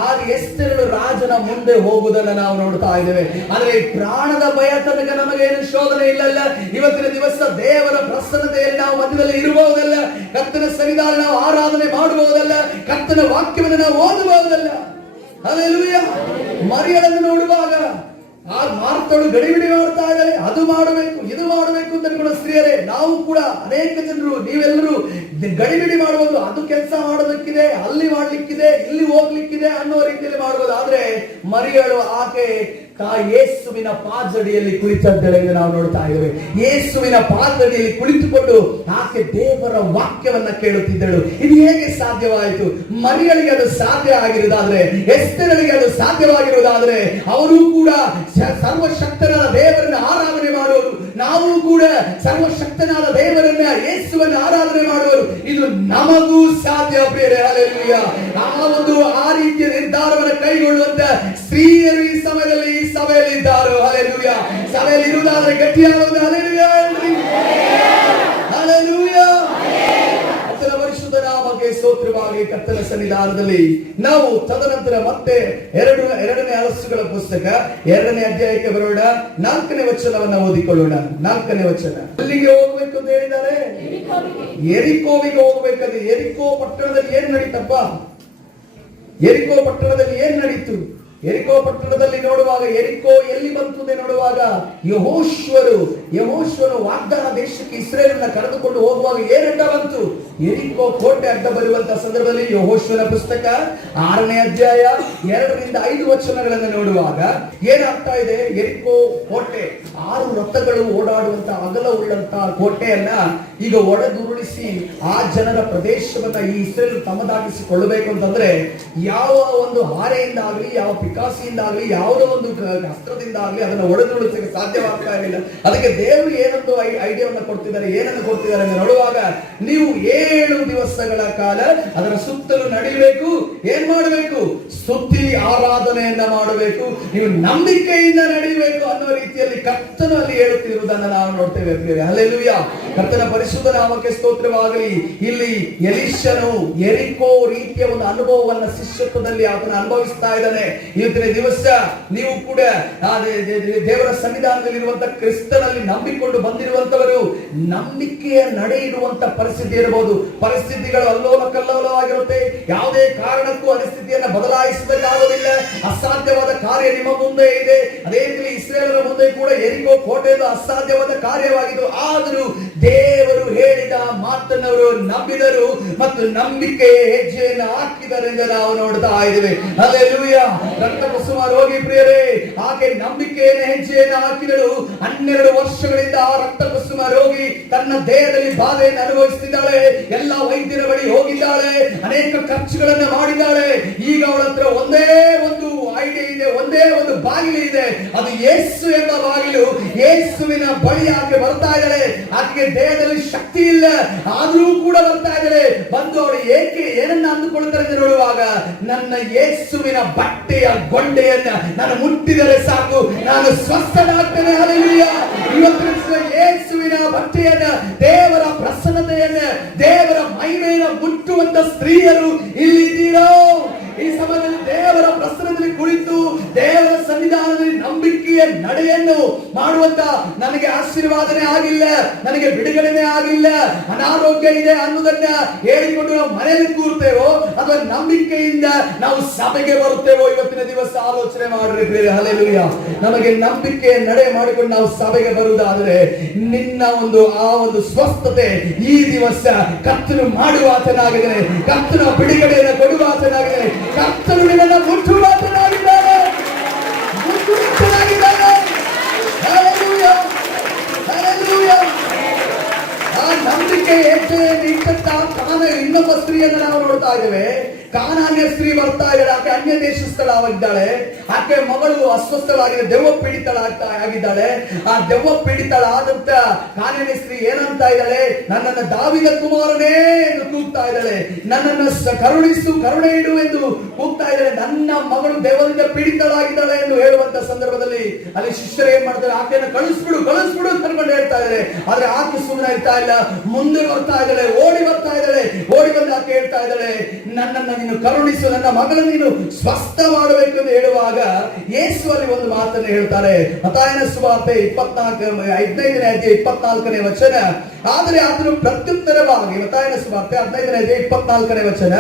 ಆ ಎಸ್ತೇರಳು ರಾಜನ ಮುಂದೆ ಹೋಗುವುದನ್ನ ನಾವು ನೋಡ್ತಾ ಇದ್ದೇವೆ. ಆದ್ರೆ ಪ್ರಾಣದ ಭಯ ತನಕ ನಮಗೇನು ಶೋಧನೆ ಇಲ್ಲಲ್ಲ. ಇವತ್ತಿನ ದಿವಸ ದೇವರ ಪ್ರಸನ್ನತೆಯಲ್ಲಿ ನಾವು ಮಧ್ಯದಲ್ಲಿ ಇರಬಹುದಲ್ಲ, ಕರ್ತನ ಸನ್ನಿಧಾನ ನಾವು ಆರಾಧನೆ ಮಾಡಬಹುದಲ್ಲ, ಕರ್ತನ ವಾಕ್ಯವನ್ನು ನಾವು ಓದಬಹುದಲ್ಲ. ಹಲ್ಲೆಲೂಯಾ. ಮರಿಯಳನ್ನು ನೋಡುವಾಗ ಆ ಮಾರ್ತಳು ಗಡಿಬಿಡಿ ಮಾಡ್ತಾ ಇದ್ದಾರೆ, ಅದು ಮಾಡಬೇಕು ಇದು ಮಾಡಬೇಕು ಅಂತ ಅನ್ಕೊಳ್ಳೋ ಸ್ತ್ರೀಯರೇ, ನಾವು ಕೂಡ ಅನೇಕ ಜನರು ನೀವೆಲ್ಲರೂ ಗಡಿಬಿಡಿ ಮಾಡಬಹುದು. ಅದು ಕೆಲಸ ಮಾಡೋದಕ್ಕಿದೆ, ಅಲ್ಲಿ ಮಾಡ್ಲಿಕ್ಕಿದೆ, ಇಲ್ಲಿ ಹೋಗ್ಲಿಕ್ಕಿದೆ ಅನ್ನೋ ರೀತಿಯಲ್ಲಿ ಮಾಡಬಹುದು. ಆದ್ರೆ ಮರಿಯಳು ಆಕೆ ಯೇಸುವಿನ ಪಾದಡಿಯಲ್ಲಿ ಕುಳಿತದ್ದಳೆ ಎಂದು ನಾವು ನೋಡ್ತಾ ಇದ್ದೇವೆ. ಯೇಸುವಿನ ಪಾದಡಿಯಲ್ಲಿ ಕುಳಿತುಕೊಂಡು ಆಕೆ ದೇವರ ವಾಕ್ಯವನ್ನ ಕೇಳುತ್ತಿದ್ದಳು. ಇದು ಹೇಗೆ ಸಾಧ್ಯವಾಯಿತು? ಮರಿಯಳಿಗೆ ಅದು ಸಾಧ್ಯ ಆಗಿರುವುದಾದ್ರೆ, ಎಸ್ತೇರಳಿಗೆ ಅದು ಸಾಧ್ಯವಾಗಿರುವುದಾದ್ರೆ, ಅವರು ಕೂಡ ಸರ್ವಶಕ್ತನಾದ ದೇವರನ್ನ ಆರಾಧನೆ ಮಾಡುವರು. ನಾವು ಕೂಡ ಸರ್ವಶಕ್ತನಾದ ದೇವರನ್ನ ಯೇಸುವನ್ನ ಆರಾಧನೆ ಮಾಡುವರು. ಇದು ನಮಗೂ ಸಾಧ್ಯ ಪ್ರಿಯರೇ. ಹಲ್ಲೆಲೂಯಾ. ಆ ರೀತಿಯ ನಿರ್ಧಾರವನ್ನು ಕೈಗೊಳ್ಳುವಂತ ಸ್ತ್ರೀಯರು ಈ ಸಮಯದಲ್ಲಿ ಈ ಸಭೆಯಲ್ಲಿ ಇದ್ದಾರೆ. ಹಲ್ಲೆಲೂಯಾ. ಸಭೆಯಲ್ಲಿ ಇರುವುದಾದ್ರೆ ಗಟ್ಟಿಯಾಗುವುದು. ಹಲ್ಲೆಲೂಯಾ. ಹಲ್ಲೆಲೂಯಾ. ಕರ್ತನ ಪರಿಶುದ್ಧ ನಾಮಕ್ಕೆ ಸ್ತೋತ್ರವಾಗಿ. ಕರ್ತನ ಸನ್ನಿಧಾನದಲ್ಲಿ ನಾವು ತದನಂತರ ಮತ್ತೆ ಎರಡನೇ ಅರಸುಗಳ ಪುಸ್ತಕ 2ನೇ ಅಧ್ಯಾಯಕ್ಕೆ ಬರೋಣ. 4ನೇ ವಚನವನ್ನ ಓದಿಕೊಳ್ಳೋಣ. 4ನೇ ವಚನ. ಅಲ್ಲಿಗೆ ಹೋಗ್ಬೇಕು ಅಂತ ಹೇಳಿದ್ದಾರೆ, ಯೆರಿಕೋವಿಗೆ ಹೋಗ್ಬೇಕಾದ್ರೆ. ಯೆರಿಕೋ ಪಟ್ಟಣದಲ್ಲಿ ಏನ್ ನಡೀತಪ್ಪ? ಯೆರಿಕೋ ಪಟ್ಟಣದಲ್ಲಿ ಏನ್ ನಡೀತು? ಯೆರಿಕೋ ಪಟ್ಟಣದಲ್ಲಿ ನೋಡುವಾಗ, ಯೆರಿಕೋ ಎಲ್ಲಿ ಬಂತು ನೋಡುವಾಗ, ಯೆಹೋಶುವನು ವಾಗ್ದಾನ ದೇಶಕ್ಕೆ ಇಸ್ರೇಲನ್ನ ಕರೆದುಕೊಂಡು ಹೋಗುವಾಗ ಏನಡ್ಡ ಬಂತು? ಯೆರಿಕೋ ಕೋಟೆ ಅಡ್ಡ ಬರುವಂತ ಸಂದರ್ಭದಲ್ಲಿ ಯೆಹೋಶುವನ ಪುಸ್ತಕ 6ನೇ ಅಧ್ಯಾಯ 2ರಿಂದ 5 ವಚನಗಳನ್ನು ನೋಡುವಾಗ ಏನಾಗ್ತಾ ಇದೆ? ಯೆರಿಕೋ ಕೋಟೆ 6 ರಥಗಳು ಓಡಾಡುವಂತ ಅಗಲವುಳ್ಳಂತ ಕೋಟೆಯನ್ನ ಈಗ ಒಡೆದುರುಳಿಸಿ ಆ ಜನರ ಪ್ರದೇಶವನ್ನ ಈ ಇಸ್ರೇಲ್ ತಮ್ಮದಾಗಿಸಿಕೊಳ್ಳಬೇಕು ಅಂತಂದ್ರೆ ಯಾವ ಒಂದು ಹಾರೆಯಿಂದ ಆಗಲಿ, ಯಾವ ಪಿಕಾಸಿಯಿಂದ ಆಗಲಿ, ಯಾವುದೋ ಒಂದು ಅಸ್ತ್ರದಿಂದ ಆಗಲಿ ಅದನ್ನು ಒಡೆದುರುಳಿಸಕ್ಕೆ ಸಾಧ್ಯವಾಗ್ತಾ ಇರಲಿಲ್ಲ. ಅದಕ್ಕೆ ದೇವರು ಏನೊಂದು ಐಡಿಯಾವನ್ನು ಕೊಡ್ತಿದ್ದಾರೆ, ಏನನ್ನು ಕೊಡ್ತಿದ್ದಾರೆ ಅಂತ ನೋಡುವಾಗ, ನೀವು 7 ದಿವಸಗಳ ಕಾಲ ಅದರ ಸುತ್ತಲೂ ನಡಿಬೇಕು. ಏನ್ ಮಾಡಬೇಕು? ಸ್ತುತಿ ಆರಾಧನೆಯನ್ನ ಮಾಡಬೇಕು. ನೀವು ನಂಬಿಕೆಯಿಂದ ನಡಿಬೇಕು ಅನ್ನೋ ರೀತಿಯಲ್ಲಿ ಕರ್ತನು ಅಲ್ಲಿ ಹೇಳುತ್ತಿರುವುದನ್ನು ನಾವು ನೋಡ್ತೇವೆ. ಹಲ್ಲೆಲೂಯಾ. ಕರ್ತನ ಪರಿಶುದ್ಧ ನಾಮಕ್ಕೆ ಸ್ತೋತ್ರವಾಗಲಿ. ಇಲ್ಲಿ ಎಲೀಷನು ಯೆರಿಕೋ ರೀತಿಯ ಒಂದು ಅನುಭವವನ್ನ ಶಿಷ್ಯತ್ವದಲ್ಲಿ ಆತನ ಅನುಭವಿಸ್ತಾ ಇದ್ದಾನೆ. ಇವತ್ತಿನ ದಿವಸ ನೀವು ಕೂಡ ದೇವರ ಸನ್ನಿಧಾನದಲ್ಲಿ ಇರುವಂತ ಕ್ರಿಸ್ತನಲ್ಲಿ ನಂಬಿಕೊಂಡು ಬಂದಿರುವಂತವರು ನಂಬಿಕೆಯ ನಡೆ ಇಡುವಂತ ಪರಿಸ್ಥಿತಿ ಇರಬಹುದು. ಪರಿಸ್ಥಿತಿಗಳು ಅಲ್ಲೋಲ ಕಲ್ಲೋಲವಾಗಿರುತ್ತೆ. ಯಾವುದೇ ಕಾರಣಕ್ಕೂ ಪರಿಸ್ಥಿತಿಯನ್ನು ಬದಲಾಯಿಸಬೇಕಾಗುವುದಿಲ್ಲ. ಅಸಾಧ್ಯವಾದ ಕಾರ್ಯ ನಿಮ್ಮ ಮುಂದೆ ಇದೆ. ಅದೇ ರೀತಿ ಇಸ್ರೇಲರ ಮುಂದೆ ಕೂಡ ಯೆರಿಕೋ ಕೋಟೆಯದು ಅಸಾಧ್ಯವಾದ ಕಾರ್ಯವಾಗಿದ್ದು, ಆದರೂ ದೇವರು ಹೇಳಿದ ಮಾತನ್ನವರು ನಂಬಿದರು ಮತ್ತು ನಂಬಿಕೆಯ ಹೆಜ್ಜೆಯನ್ನು ಹಾಕಿದರು ಎಂದು ನಾವು ನೋಡ್ತಾ ಇದ್ದೇವೆ. ಹಲ್ಲೆಲೂಯಾ. ರಕ್ತಕುಸುಮ ರೋಗಿ ಪ್ರಿಯರೇ, ಆಕೆ ನಂಬಿಕೆಯನ್ನು ಹೆಜ್ಜೆಯನ್ನು ಹಾಕಿದಳು. 12 ವರ್ಷಗಳಿಂದ ಆ ರಕ್ತಕುಸುಮ ರೋಗಿ ತನ್ನ ದೇಹದಲ್ಲಿ ಬಾಧೆಯನ್ನು ಅನುಭವಿಸುತ್ತಿದ್ದಾಳೆ. ಎಲ್ಲ ವೈದ್ಯರ ಬಳಿ ಹೋಗಿದ್ದಾಳೆ, ಅನೇಕ ಖರ್ಚುಗಳನ್ನು ಮಾಡಿದ್ದಾಳೆ. ಈಗ ಅವಳ ಹತ್ರ ಒಂದೇ ಒಂದು ಐಡಿಯಾ ಇದೆ, ಒಂದೇ ಒಂದು ಬಾಗಿಲು ಇದೆ. ಅದು ಯೇಸು ಎಂಬ ಬಾಗಿಲು. ಯೇಸುವಿನ ಬಳಿ ಆಕೆ ಬರ್ತಾ ಇದ್ದಾಳೆ. ಆಕೆಗೆ ದೇಹದಲ್ಲಿ ಶಕ್ತಿ ಇಲ್ಲ, ಆದ್ರೂ ಕೂಡ ಬರ್ತಾ ಇದ್ದಾಳೆ. ಬಂದು ಅವಳು ಏನನ್ನ ಅಂದುಕೊಳ್ತಾರೆ ಅಂತ ನೋಡುವಾಗ, ನನ್ನ ಯೇಸುವಿನ ಬಟ್ಟೆಯ ಗೊಂಡೆಯನ್ನ ನಾನು ಮುಟ್ಟಿದರೆ ಸಾಕು, ನಾನು ಸ್ವಸ್ಥನಾಗ್ತೇನೆ. ಹಲ್ಲೆಲೂಯಾ. ಇವತ್ತಿನ ಯೇಸುವಿನ ಬಟ್ಟೆಯನ್ನ, ದೇವರ ಪ್ರಸನ್ನತೆಯನ್ನ, ದೇವರ ಮಹಿಮೆಯನ್ನು ಮುಟ್ಟುವಂತ ಸ್ತ್ರೀಯರು ಇಲ್ಲಿದ್ದೀರೋ? ಈ ಸಮಯದಲ್ಲಿ ದೇವರ ಪ್ರಸನ್ನದಲ್ಲಿ ಕುಳಿತು ದೇವರ ಸನ್ನಿಧಾನದಲ್ಲಿ ನಂಬಿಕೆಯ ನಡೆಯನ್ನು ಮಾಡುವಂತ, ನನಗೆ ಆಶೀರ್ವಾದನೆ ಆಗಿಲ್ಲ, ನನಗೆ ಬಿಡುಗಡೆನೇ ಆಗಿಲ್ಲ, ಅನಾರೋಗ್ಯ ಇದೆ ಅನ್ನೋದನ್ನ ಹೇಳಿಕೊಂಡು ನಾವು ಮನೆಯಲ್ಲಿ ಕೂರ್ತೇವೋ ಅಥವಾ ನಂಬಿಕೆಯಿಂದ ನಾವು ಸಭೆಗೆ ಬರುತ್ತೇವೋ? ಇವತ್ತಿನ ದಿವಸ ಆಲೋಚನೆ ಮಾಡ್ರಿ ಪ್ರಿಯರೇ. ಹಲ್ಲೆಲೂಯಾ. ನಮಗೆ ನಂಬಿಕೆಯ ನಡೆ ಮಾಡಿಕೊಂಡು ನಾವು ಸಭೆಗೆ ಬರುವುದಾದ್ರೆ ನಿನ್ನ ಆ ಒಂದು ಸ್ವಸ್ಥತೆ ಈ ದಿವಸ ಕರ್ತನು ಮಾಡುವಾತನಾಗಿದ್ದಾನೆ. ಕರ್ತನ ಬಿಡುಗಡೆಯನ್ನು ಕೊಡುವಾತನಾಗಿದ್ದಾನೆ. ಕರ್ತನು ನಿನ್ನನ್ನು ಮುಟ್ಟುವಾತನಾಗಿದ್ದಾನೆ. ಹಲ್ಲೆಲೂಯಾ. ಹಲ್ಲೆಲೂಯಾ. ಆ ನಂಬಿಕೆ ಹೆಜ್ಜೆಯನ್ನು ಇಟ್ಟಂತ ಇನ್ನೊಬ್ಬ ಸ್ತ್ರೀಯನ್ನು ನಾವು ನೋಡ್ತಾ ಇದ್ದೇವೆ. ಕಾನಾನ್ಯ ಸ್ತ್ರೀ ಬರ್ತಾ ಇದ್ದಾಳೆ. ಆಕೆ ಅನ್ಯ ದೇಶಸ್ಥಳಾಗಿದ್ದಾಳೆ. ಆಕೆ ಮಗಳು ಅಸ್ವಸ್ಥಳಾಗಿದೆ, ದೆವ್ವ ಪೀಡಿತಳಾಗಿದ್ದಾಳೆ. ಆ ದೆವ್ವ ಪೀಡಿತಳಾದಂತ ಕಾನಾನ್ಯ ಸ್ತ್ರೀ ಏನಂತ ಇದ್ದಾಳೆ? ನನ್ನನ್ನು ದಾವೀದ ಕುಮಾರನೇ ಎಂದು ಕೂಗ್ತಾ ಇದ್ದಾಳೆ. ನನ್ನನ್ನು ಕರುಣಿಸು, ಕರುಣೆ ಇಡು ಎಂದು ಕೂಗ್ತಾ ಇದ್ದಾಳೆ. ನನ್ನ ಮಗಳು ದೆವ್ವದಿಂದ ಪೀಡಿತಳಾಗಿದ್ದಾಳೆ ಎಂದು ಹೇಳುವಂತ ಸಂದರ್ಭದಲ್ಲಿ ಅಲ್ಲಿ ಶಿಷ್ಯರು ಏನ್ ಮಾಡ್ತಾರೆ? ಆಕೆಯನ್ನು ಕಳಿಸ್ಬಿಡು ಕಳಿಸ್ಬಿಡು ಕರ್ಕೊಂಡು ಹೇಳ್ತಾ ಇದ್ದಾರೆ. ಆದ್ರೆ ಆಕೆ ಸುಮ್ಮನೆ ಇರ್ತಾ ಇಲ್ಲ, ಮುಂದೆ ಬರ್ತಾ ಇದ್ದಾಳೆ, ಓಡಿ ಬರ್ತಾ ಇದ್ದಾಳೆ. ಓಡಿ ಬಂದು ಆಕೆ ಹೇಳ್ತಾ ಇದ್ದಾಳೆ, ನನ್ನನ್ನು ನೀನು ಕರುಣಿಸು, ನನ್ನ ಮಗಳನ್ನು ನೀನು ಸ್ವಸ್ಥ ಮಾಡಬೇಕು ಎಂದು ಹೇಳುವಾಗ ಯೇಸು ಅಲ್ಲಿ ಒಂದು ಮಾತನ್ನು ಹೇಳ್ತಾರೆ. ಮತ್ತಾಯನ ಸುವಾರ್ತೆ 15ನೇ ಅಧ್ಯಾಯ 24ನೇ ವಚನ. ಆದರೆ ಆತನು ಪ್ರತ್ಯುತ್ತರವಾಗಿ, ಮತ್ತಾಯನ ಸುವಾರ್ತೆ 15ನೇ ಅಧ್ಯಾಯ 24ನೇ ವಚನ,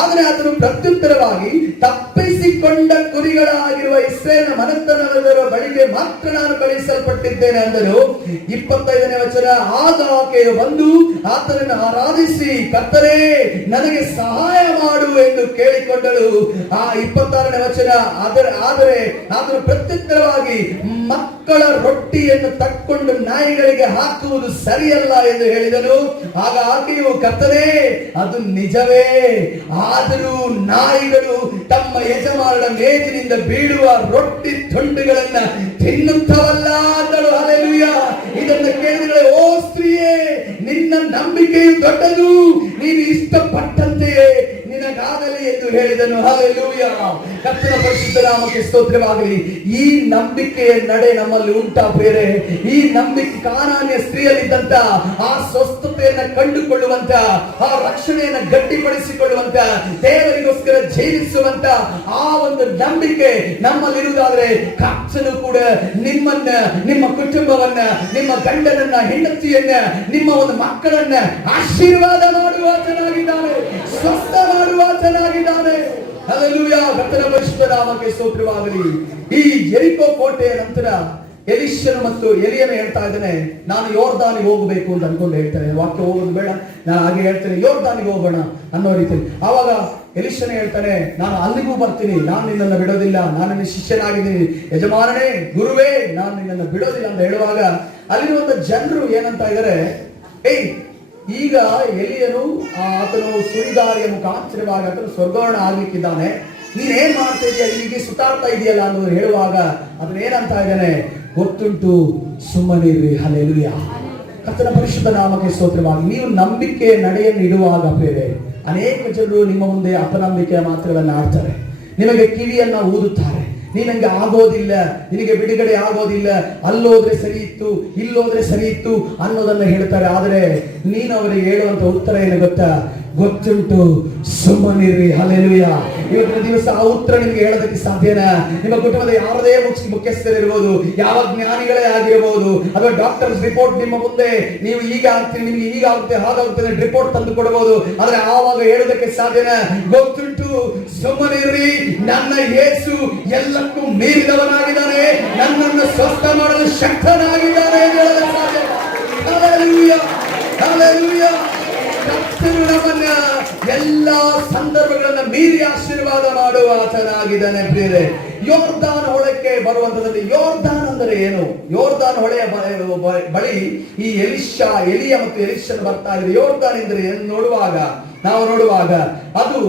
ಆದರೆ ಆತನು ಪ್ರತ್ಯುತ್ತರವಾಗಿ, ತಪ್ಪಿಸಿಕೊಂಡ ಕುರಿಗಳಾಗಿರುವ ಇಸ್ರಾಯೇಲ್ ಮನೆತನದವರ ಬಳಿಗೆ ಮಾತ್ರ ನಾನು ಕಳುಹಿಸಲ್ಪಟ್ಟಿದ್ದೇನೆ ಅಂದನು. 25ನೇ ವಚನ, ಆಗ ಆಕೆಯು ಬಂದು ಆತನನ್ನು ಆರಾಧಿಸಿ, ಕರ್ತನೇ ನನಗೆ ಸಹಾಯ ಮಾಡು ಎಂದು ಕೇಳಿಕೊಂಡಳು. ಆ 26ನೇ ವಚನ, ಆದರೆ ಆತನು ಪ್ರತ್ಯುತ್ತರವಾಗಿ, ಮಕ್ಕಳ ರೊಟ್ಟಿಯನ್ನು ತಕ್ಕೊಂಡು ನಾಯಿಗಳಿಗೆ ಹಾಕುವುದು ಸರಿಯಲ್ಲ ಎಂದು ಹೇಳಿದನು. ಆಗ ಆಕೆಯು, ಕರ್ತನೇ ಅದು ನಿಜವೇ, ಆದರೂ ನಾಯಿಗಳು ತಮ್ಮ ಯಜಮಾನನ ಮೇಜಿನಿಂದ ಬೀಳುವ ರೊಟ್ಟಿ ತುಂಡುಗಳನ್ನ ತಿನ್ನುತ್ತವಲ್ಲ ಅಂದಳು. ಹಲ್ಲೆಲೂಯಾ. ಇದನ್ನು ಕೇಳಿದರೆ, ಓ ಸ್ತ್ರೀಯೇ, ನಿನ್ನ ನಂಬಿಕೆಯು ದೊಡ್ಡದು, ನೀನು ಇಷ್ಟಪಟ್ಟಂತೆಯೇ ನಿನಗಾಗಲಿ ಎಂದು ಹೇಳಿದನು. ಹಲ್ಲೆಲೂಯಾ. ಕರ್ತನ ಪರಿಶುದ್ಧ ನಾಮಕ್ಕೆ ಸ್ತೋತ್ರವಾಗಲಿ. ಈ ನಂಬಿಕೆಯ ನಡೆ ನಮ್ಮಲ್ಲಿ ಉಂಟಾ ಬೇರೆ? ಈ ನಂಬಿಕೆ ಕಾನಾನ್ಯ ಸ್ತ್ರೀಯಲ್ಲಿದ್ದಂತ ಆ ಸ್ವಸ್ಥತೆಯನ್ನ ಕಂಡುಕೊಳ್ಳುವಂತ, ಆ ರಕ್ಷಣೆಯನ್ನ ಗಟ್ಟಿಪಡಿಸಿಕೊಳ್ಳುವಂತ, ದೇವರಿಗೋಸ್ಕರ ಜೀವಿಸುವಂತ ಆ ಒಂದು ನಂಬಿಕೆ ನಮ್ಮಲ್ಲಿರುವುದಾದ್ರೆ ಕರ್ತನು ಕೂಡ ನಿಮ್ಮನ್ನ, ನಿಮ್ಮ ಕುಟುಂಬವನ್ನ, ನಿಮ್ಮ ಗಂಡನನ್ನ, ಹೆಂಡತಿಯನ್ನ, ನಿಮ್ಮ ಒಂದು ಮಕ್ಕಳನ್ನ ಆಶೀರ್ವಾದ ಮಾಡುವಾತನಾಗಿದ್ದಾನೆ, ಸ್ವಸ್ಥ ಮಾಡುವಾತನಾಗಿದ್ದಾನೆ. ಹಲ್ಲೆಲೂಯಾ. ಕರ್ತನ ಪರಿಶುದ್ಧ ನಾಮಕ್ಕೆ ಸ್ತೋತ್ರವಾಗಲಿ. ಈ ಯೆರಿಕೋ ಕೋಟೆಯ ನಂತರ ಎಲಿಷನು ಮತ್ತು ಎಲಿಯನು ಹೇಳ್ತಾ ಇದ್ದಾನೆ, ನಾನು ಯೋರ್ದಾನಿಗೆ ಹೋಗಬೇಕು ಅಂತ ಅನ್ಕೊಂಡು ಹೇಳ್ತಾನೆ. ವಾಕ್ಯ ಹೋಗೋದು ಬೇಡ, ನಾನು ಹಾಗೆ ಹೇಳ್ತೇನೆ, ಯೋರ್ದಾನಿಗೆ ಹೋಗೋಣ ಅನ್ನೋ ರೀತಿ. ಆವಾಗ ಎಲಿಷನು ಹೇಳ್ತಾನೆ, ನಾನು ಅಲ್ಲಿಗೂ ಬರ್ತೀನಿ, ನಾನು ನಿನ್ನನ್ನು ಬಿಡೋದಿಲ್ಲ, ನಾನು ನಿನ್ನ ಶಿಷ್ಯನಾಗಿದ್ದೀನಿ, ಯಜಮಾನನೇ, ಗುರುವೇ, ನಾನು ನಿನ್ನನ್ನು ಬಿಡೋದಿಲ್ಲ ಅಂತ ಹೇಳುವಾಗ ಅಲ್ಲಿರುವಂತ ಜನರು ಏನಂತ ಇದ್ದಾರೆ, ಈಗ ಎಲಿಯನು ಆತನು ಸುರಿಗಾರಿಯ ಮುಖಾಂತರವಾಗಿ ಆತನು ಸ್ವರ್ಗಾರೋಹಣ ಆಗ್ಲಿಕ್ಕಿದ್ದಾನೆ, ನೀನೇನ್ ಮಾಡ್ತಾ ಇದೀಯ, ಇಲ್ಲಿಗೆ ಸುತ್ತಾಡ್ತಾ ಇದೆಯಲ್ಲ ಅನ್ನೋದು ಹೇಳುವಾಗ ಅದನ್ನ ಏನಂತ ಇದ್ದಾನೆ ಗೊತ್ತುಂಟು, ಸುಮ್ಮನಿರ್ರಿ. ಹಲ್ಲೆಲೂಯಾ. ಕರ್ತನ ಪರಿಶುದ್ಧ ನಾಮಕ್ಕೆ ಸ್ತೋತ್ರವಾಗಿ. ನೀವು ನಂಬಿಕೆಯ ನಡೆಯನ್ನು ಇಡುವಾಗ ಬೇರೆ ಅನೇಕ ಜನರು ನಿಮ್ಮ ಮುಂದೆ ಅಪನಂಬಿಕೆಯ ಮಾತುಗಳನ್ನು ಆಡ್ತಾರೆ, ನಿಮಗೆ ಕಿವಿಯನ್ನ ಊದುತ್ತಾರೆ, ನಿನಗೆ ಆಗೋದಿಲ್ಲ, ನಿನಗೆ ಬಿಡುಗಡೆ ಆಗೋದಿಲ್ಲ, ಅಲ್ಲೋದ್ರೆ ಸರಿ ಇತ್ತು, ಇಲ್ಲೋದ್ರೆ ಸರಿ ಇತ್ತು ಅನ್ನೋದನ್ನ ಹೇಳ್ತಾರೆ. ಆದರೆ ನೀನು ಅವರಿಗೆ ಹೇಳುವಂತ ಉತ್ತರ ಏನು ಗೊತ್ತಾ? ಗೊತ್ತುಂಟು, ಸುಮ್ಮನಿರ್ರಿ. ಹಲ್ಲೆಲೂಯಾ. ಇವತ್ತಿನ ದಿವಸ ಆ ಉತ್ತರ ನಿಮ್ಗೆ ಹೇಳೋದಕ್ಕೆ ಸಾಧ್ಯನಾ? ನಿಮ್ಮ ಕುಟುಂಬದ ಯಾರದೇ ಮುಖ್ಯಸ್ಥರಿರ್ಬೋದು, ಯಾವ ಜ್ಞಾನಿಗಳೇ ಆಗಿರಬಹುದು, ಅಥವಾ ಡಾಕ್ಟರ್ಸ್ ರಿಪೋರ್ಟ್ ನಿಮ್ಮ ಮುಂದೆ, ನೀವು ಈಗ ಆಗ್ತೀರಿ, ನಿಮ್ಗೆ ಈಗ ಆಗುತ್ತೆ, ಹಾಗಾಗುತ್ತೆ ರಿಪೋರ್ಟ್ ತಂದು ಕೊಡಬಹುದು. ಆದ್ರೆ ಆವಾಗ ಹೇಳೋದಕ್ಕೆ ಸಾಧ್ಯನಾ? ಗೊತ್ತುಂಟು, ಸುಮ್ಮನಿರ್ರಿ, ನನ್ನ ಯೇಸು ಎಲ್ಲಕ್ಕೂ ಮೀರಿದವನಾಗಿದ್ದಾನೆ, ನನ್ನನ್ನು ಸ್ವಸ್ಥ ಮಾಡಲು ಶಕ್ತನಾಗಿದ್ದಾನೆ ಎಂದು ಹೇಳಲು ಸಾಧ್ಯ. ಹಲ್ಲೆಲೂಯಾ. ಹಲ್ಲೆಲೂಯಾ. ಕರ್ತನು ನಮ್ಮನ್ನ ಎಲ್ಲಾ ಸಂದರ್ಭಗಳನ್ನ ಮೀರಿ ಆಶೀರ್ವಾದ ಮಾಡುವ ಆತನಾಗಿದ್ದಾನೆ. ಪ್ರಿಯರೇ, ಯೋರ್ದಾನ್ ಹೊಳೆಗೆ ಬರುವಂತದಲ್ಲಿ, ಯೋರ್ದಾನ್ ಅಂದರೆ ಏನು? ಯೋರ್ದಾನ್ ಹೊಳೆಯ ಬಳಿ ಈ ಎಲಿಯ ಮತ್ತು ಎಲಿಷನ್ ಬರ್ತಾ ಇದೆ. ಯೋರ್ದಾನ್ ಎಂದರೆ ನಾವು ನೋಡುವಾಗ ಅದು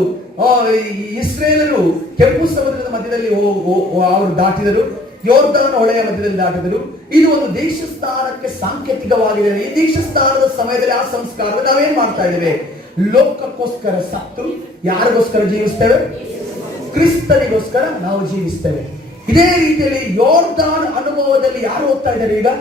ಇಸ್ರೇಲರು ಕೆಂಪು ಸಮುದ್ರದ ಮಧ್ಯದಲ್ಲಿ ಅವರು ದಾಟಿದರು, ಯೋರ್ದಾನ್ ಹೊಳೆಯ ಮಧ್ಯದಲ್ಲಿ ದಾಟಿದರು. ಇದು ಒಂದು ದೀಕ್ಷಾಸ್ನಾನಕ್ಕೆ ಸಾಂಕೇತಿಕವಾಗಿದೆ. ಈ ದೀಕ್ಷಾಸ್ನಾನದ ಸಮಯದಲ್ಲಿ ಆ ಸಂಸ್ಕಾರದಲ್ಲಿ ನಾವೇನ್ ಮಾಡ್ತಾ ಇದ್ದೇವೆ? ಲೋಕಕ್ಕೋಸ್ಕರ ಸತ್ತು ಯಾರಿಗೋಸ್ಕರ ಜೀವಿಸ್ತೇವೆ? ಕ್ರಿಸ್ತನಿಗೋಸ್ಕರ ನಾವು ಜೀವಿಸ್ತೇವೆ. ಇದೇ ರೀತಿಯಲ್ಲಿ ಯೋರ್ದಾನ್ ಅನುಭವದಲ್ಲಿ ಯಾರು ಹೋಗ್ತಾ ಇದ್ದಾರೆ? ಈಗ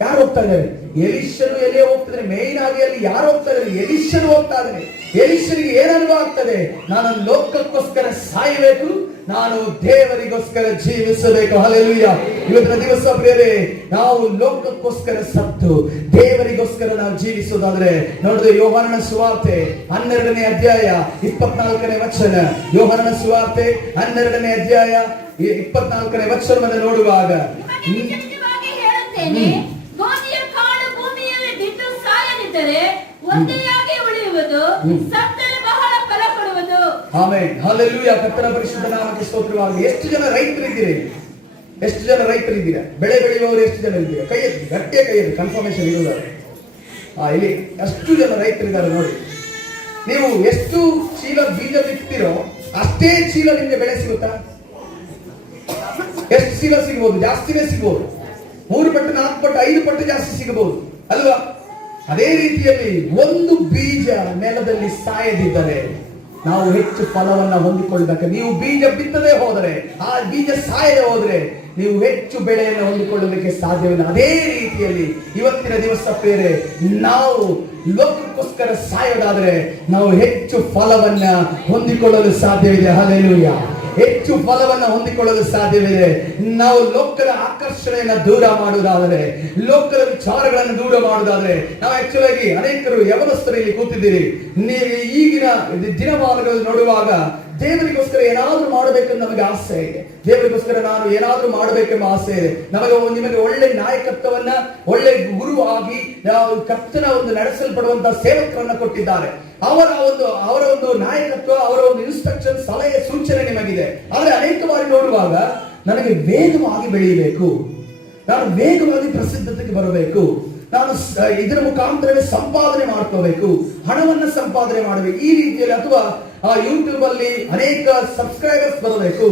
ಯಾರು ಹೋಗ್ತಾ ಇದ್ದಾರೆ? ಎಲಿಷನು ಎಲ್ಲಿಯೇ ಹೋಗ್ತಿದ್ರೆ, ಮೇನ್ ಆಗಿ ಅಲ್ಲಿ ಯಾರು ಹೋಗ್ತಾ ಇದ್ದಾರೆ? ಎಲಿಷನು ಹೋಗ್ತಾ ಇದ್ದಾರೆ. ಎಲಿಷನಿಗೆ ಏನ್ ಅನುಭವ ಆಗ್ತದೆ? ನಾನು ಲೋಕಕ್ಕೋಸ್ಕರ ಸಾಯಬೇಕು, ನಾನು ದೇವರಿಗೋಸ್ಕರ ಜೀವಿಸಬೇಕು. ಹಲ್ಲೆಲೂಯಾ. ಇವತ್ತಿನ ದಿವಸ ಪ್ರಿಯರೇ, ನಾವು ಲೋಕಕ್ಕೋಸ್ಕರ ಸತ್ತು ದೇವರಿಗೋಸ್ಕರ ನಾವು ಜೀವಿಸೋದಾದ್ರೆ ನೋಡಿದ್ರೆ ಯೋಹಾನನ ಸುವಾರ್ತೆ 12ನೇ ಅಧ್ಯಾಯ 24ನೇ ವಚನ. ಯೋಹಾನನ ಸುವಾರ್ತೆ 12ನೇ ಅಧ್ಯಾಯ 24ನೇ ವಚನವನ್ನು ನೋಡುವಾಗ, ಗೋಧಿಯ ಕಾಳು ಭೂಮಿಯಲ್ಲಿ ಬಿದ್ದು ಸಾಯದಿದ್ದರೆ ಒಂದೆಯಾಗಿ ಉಳಿಯುವುದು, ಸತ್ತರೆ ಬಹಳ ಫಲ ಕೊಡುವುದು. ಆಮೆನ್. ಹಲ್ಲೆಲೂಯಾ. ಕರ್ತನ ಪರಿಶುದ್ಧ ನಾಮಕ್ಕೆ ಸ್ತೋತ್ರವಾಗಲಿ. ಎಷ್ಟು ಜನ ರೈತರಿದ್ದೀರಿ? ಎಷ್ಟು ಜನ ರೈತರಿದ್ದೀರಾ? ಬೆಳೆ ಬೆಳೆಯುವವರು ಎಷ್ಟು ಜನ ಇದ್ದೀರಾ? ಕೈ ಎತ್ತಿ, ಗಟ್ಟಿಯ ಕೈ ಎತ್ತಿ, ಕನ್ಫರ್ಮೇಶನ್ ಇರೋದಾರೆ. ಇಲ್ಲಿ ಎಷ್ಟು ಜನ ರೈತರಿದ್ದಾರೆ ನೋಡಿ. ನೀವು ಎಷ್ಟು ಚೀಲ ಬೀಜ ಬಿತ್ತೀರೋ ಅಷ್ಟೇ ಚೀಲ ನಿಮ್ಗೆ ಬೆಳೆ ಸಿಗುತ್ತಾ? ಎಷ್ಟು ಚೀಲ ಸಿಗಬಹುದು? ಜಾಸ್ತಿನೇ ಸಿಗಬಹುದು. 3 ಪಟ್ಟು 4 ಪಟ್ಟು 5 ಪಟ್ಟು ಜಾಸ್ತಿ ಸಿಗಬಹುದು ಅಲ್ವಾ? ಅದೇ ರೀತಿಯಲ್ಲಿ ಒಂದು ಬೀಜ ನೆಲದಲ್ಲಿ ಸಾಯದಿದ್ದರೆ ನಾವು ಹೆಚ್ಚು ಫಲವನ್ನ ಹೊಂದಿಕೊಳ್ಳಬೇಕು. ನೀವು ಬೀಜ ಬಿತ್ತದೇ ಹೋದರೆ, ಆ ಬೀಜ ಸಾಯದೆ ಹೋದ್ರೆ ನೀವು ಹೆಚ್ಚು ಬೆಳೆಯನ್ನು ಹೊಂದಿಕೊಳ್ಳೋದಕ್ಕೆ ಸಾಧ್ಯವಿಲ್ಲ. ಅದೇ ರೀತಿಯಲ್ಲಿ ಇವತ್ತಿನ ದಿವಸ ಪ್ರಿಯರೇ, ನಾವು ಲೋಕಕ್ಕೋಸ್ಕರ ಸಾಯೋದಾದ್ರೆ ನಾವು ಹೆಚ್ಚು ಫಲವನ್ನ ಹೊಂದಿಕೊಳ್ಳಲು ಸಾಧ್ಯವಿದೆ. ಹಲ್ಲೆಲೂಯಾ. ಹೆಚ್ಚು ಫಲವನ್ನ ಹೊಂದಿಕೊಳ್ಳಲು ಸಾಧ್ಯವಿದೆ. ನಾವು ಲೋಕದ ಆಕರ್ಷಣೆಯನ್ನ ದೂರ ಮಾಡುವುದಾದರೆ, ಲೋಕದ ವಿಚಾರಗಳನ್ನು ದೂರ ಮಾಡುವುದಾದ್ರೆ, ನಾವು ಆಕ್ಚುಲ್ ಆಗಿ ಅನೇಕರು ಯವನಸ್ಥರು ಇಲ್ಲಿ ಕೂತಿದ್ದೀರಿ. ನೀವು ಈಗಿನ ದಿನಮಾನಗಳನ್ನು ನೋಡುವಾಗ ದೇವರಿಗೋಸ್ಕರ ಏನಾದ್ರೂ ಮಾಡಬೇಕೆಂದು ನಮಗೆ ಆಸೆ ಇದೆ. ದೇವರಿಗೋಸ್ಕರ ನಾನು ಏನಾದ್ರೂ ಮಾಡಬೇಕೆಂಬ ಆಸೆ ಇದೆ. ನಿಮಗೆ ಒಳ್ಳೆ ನಾಯಕತ್ವವನ್ನ, ಒಳ್ಳೆ ಗುರು ಆಗಿ ಕರ್ತನ ಒಂದು ನಡೆಸಲ್ಪಡುವಂತಹ ಸೇವಕರನ್ನ ಕೊಟ್ಟಿದ್ದಾರೆ. ಅವರ ಒಂದು ನಾಯಕತ್ವ, ಅವರ ಒಂದು ಇನ್ಸ್ಟ್ರಕ್ಷನ್, ಸಲಹೆ, ಸೂಚನೆ ನಿಮಗಿದೆ. ಆದ್ರೆ ಅನೇಕ ಬಾರಿ ನೋಡುವಾಗ ನನಗೆ ವೇಗವಾಗಿ ಬೆಳೆಯಬೇಕು, ನಾನು ವೇಗವಾಗಿ ಪ್ರಸಿದ್ಧತೆಗೆ ಬರಬೇಕು, ನಾನು ಇದರ ಮುಖಾಂತರವೇ ಸಂಪಾದನೆ ಮಾಡ್ಕೋಬೇಕು, ಹಣವನ್ನ ಸಂಪಾದನೆ ಮಾಡಬೇಕು, ಈ ರೀತಿಯಲ್ಲಿ, ಅಥವಾ ಯೂಟ್ಯೂಬ್ ಅಲ್ಲಿ ಅನೇಕ ಸಬ್ಸ್ಕ್ರೈಬರ್ಸ್ ಬರಬೇಕು,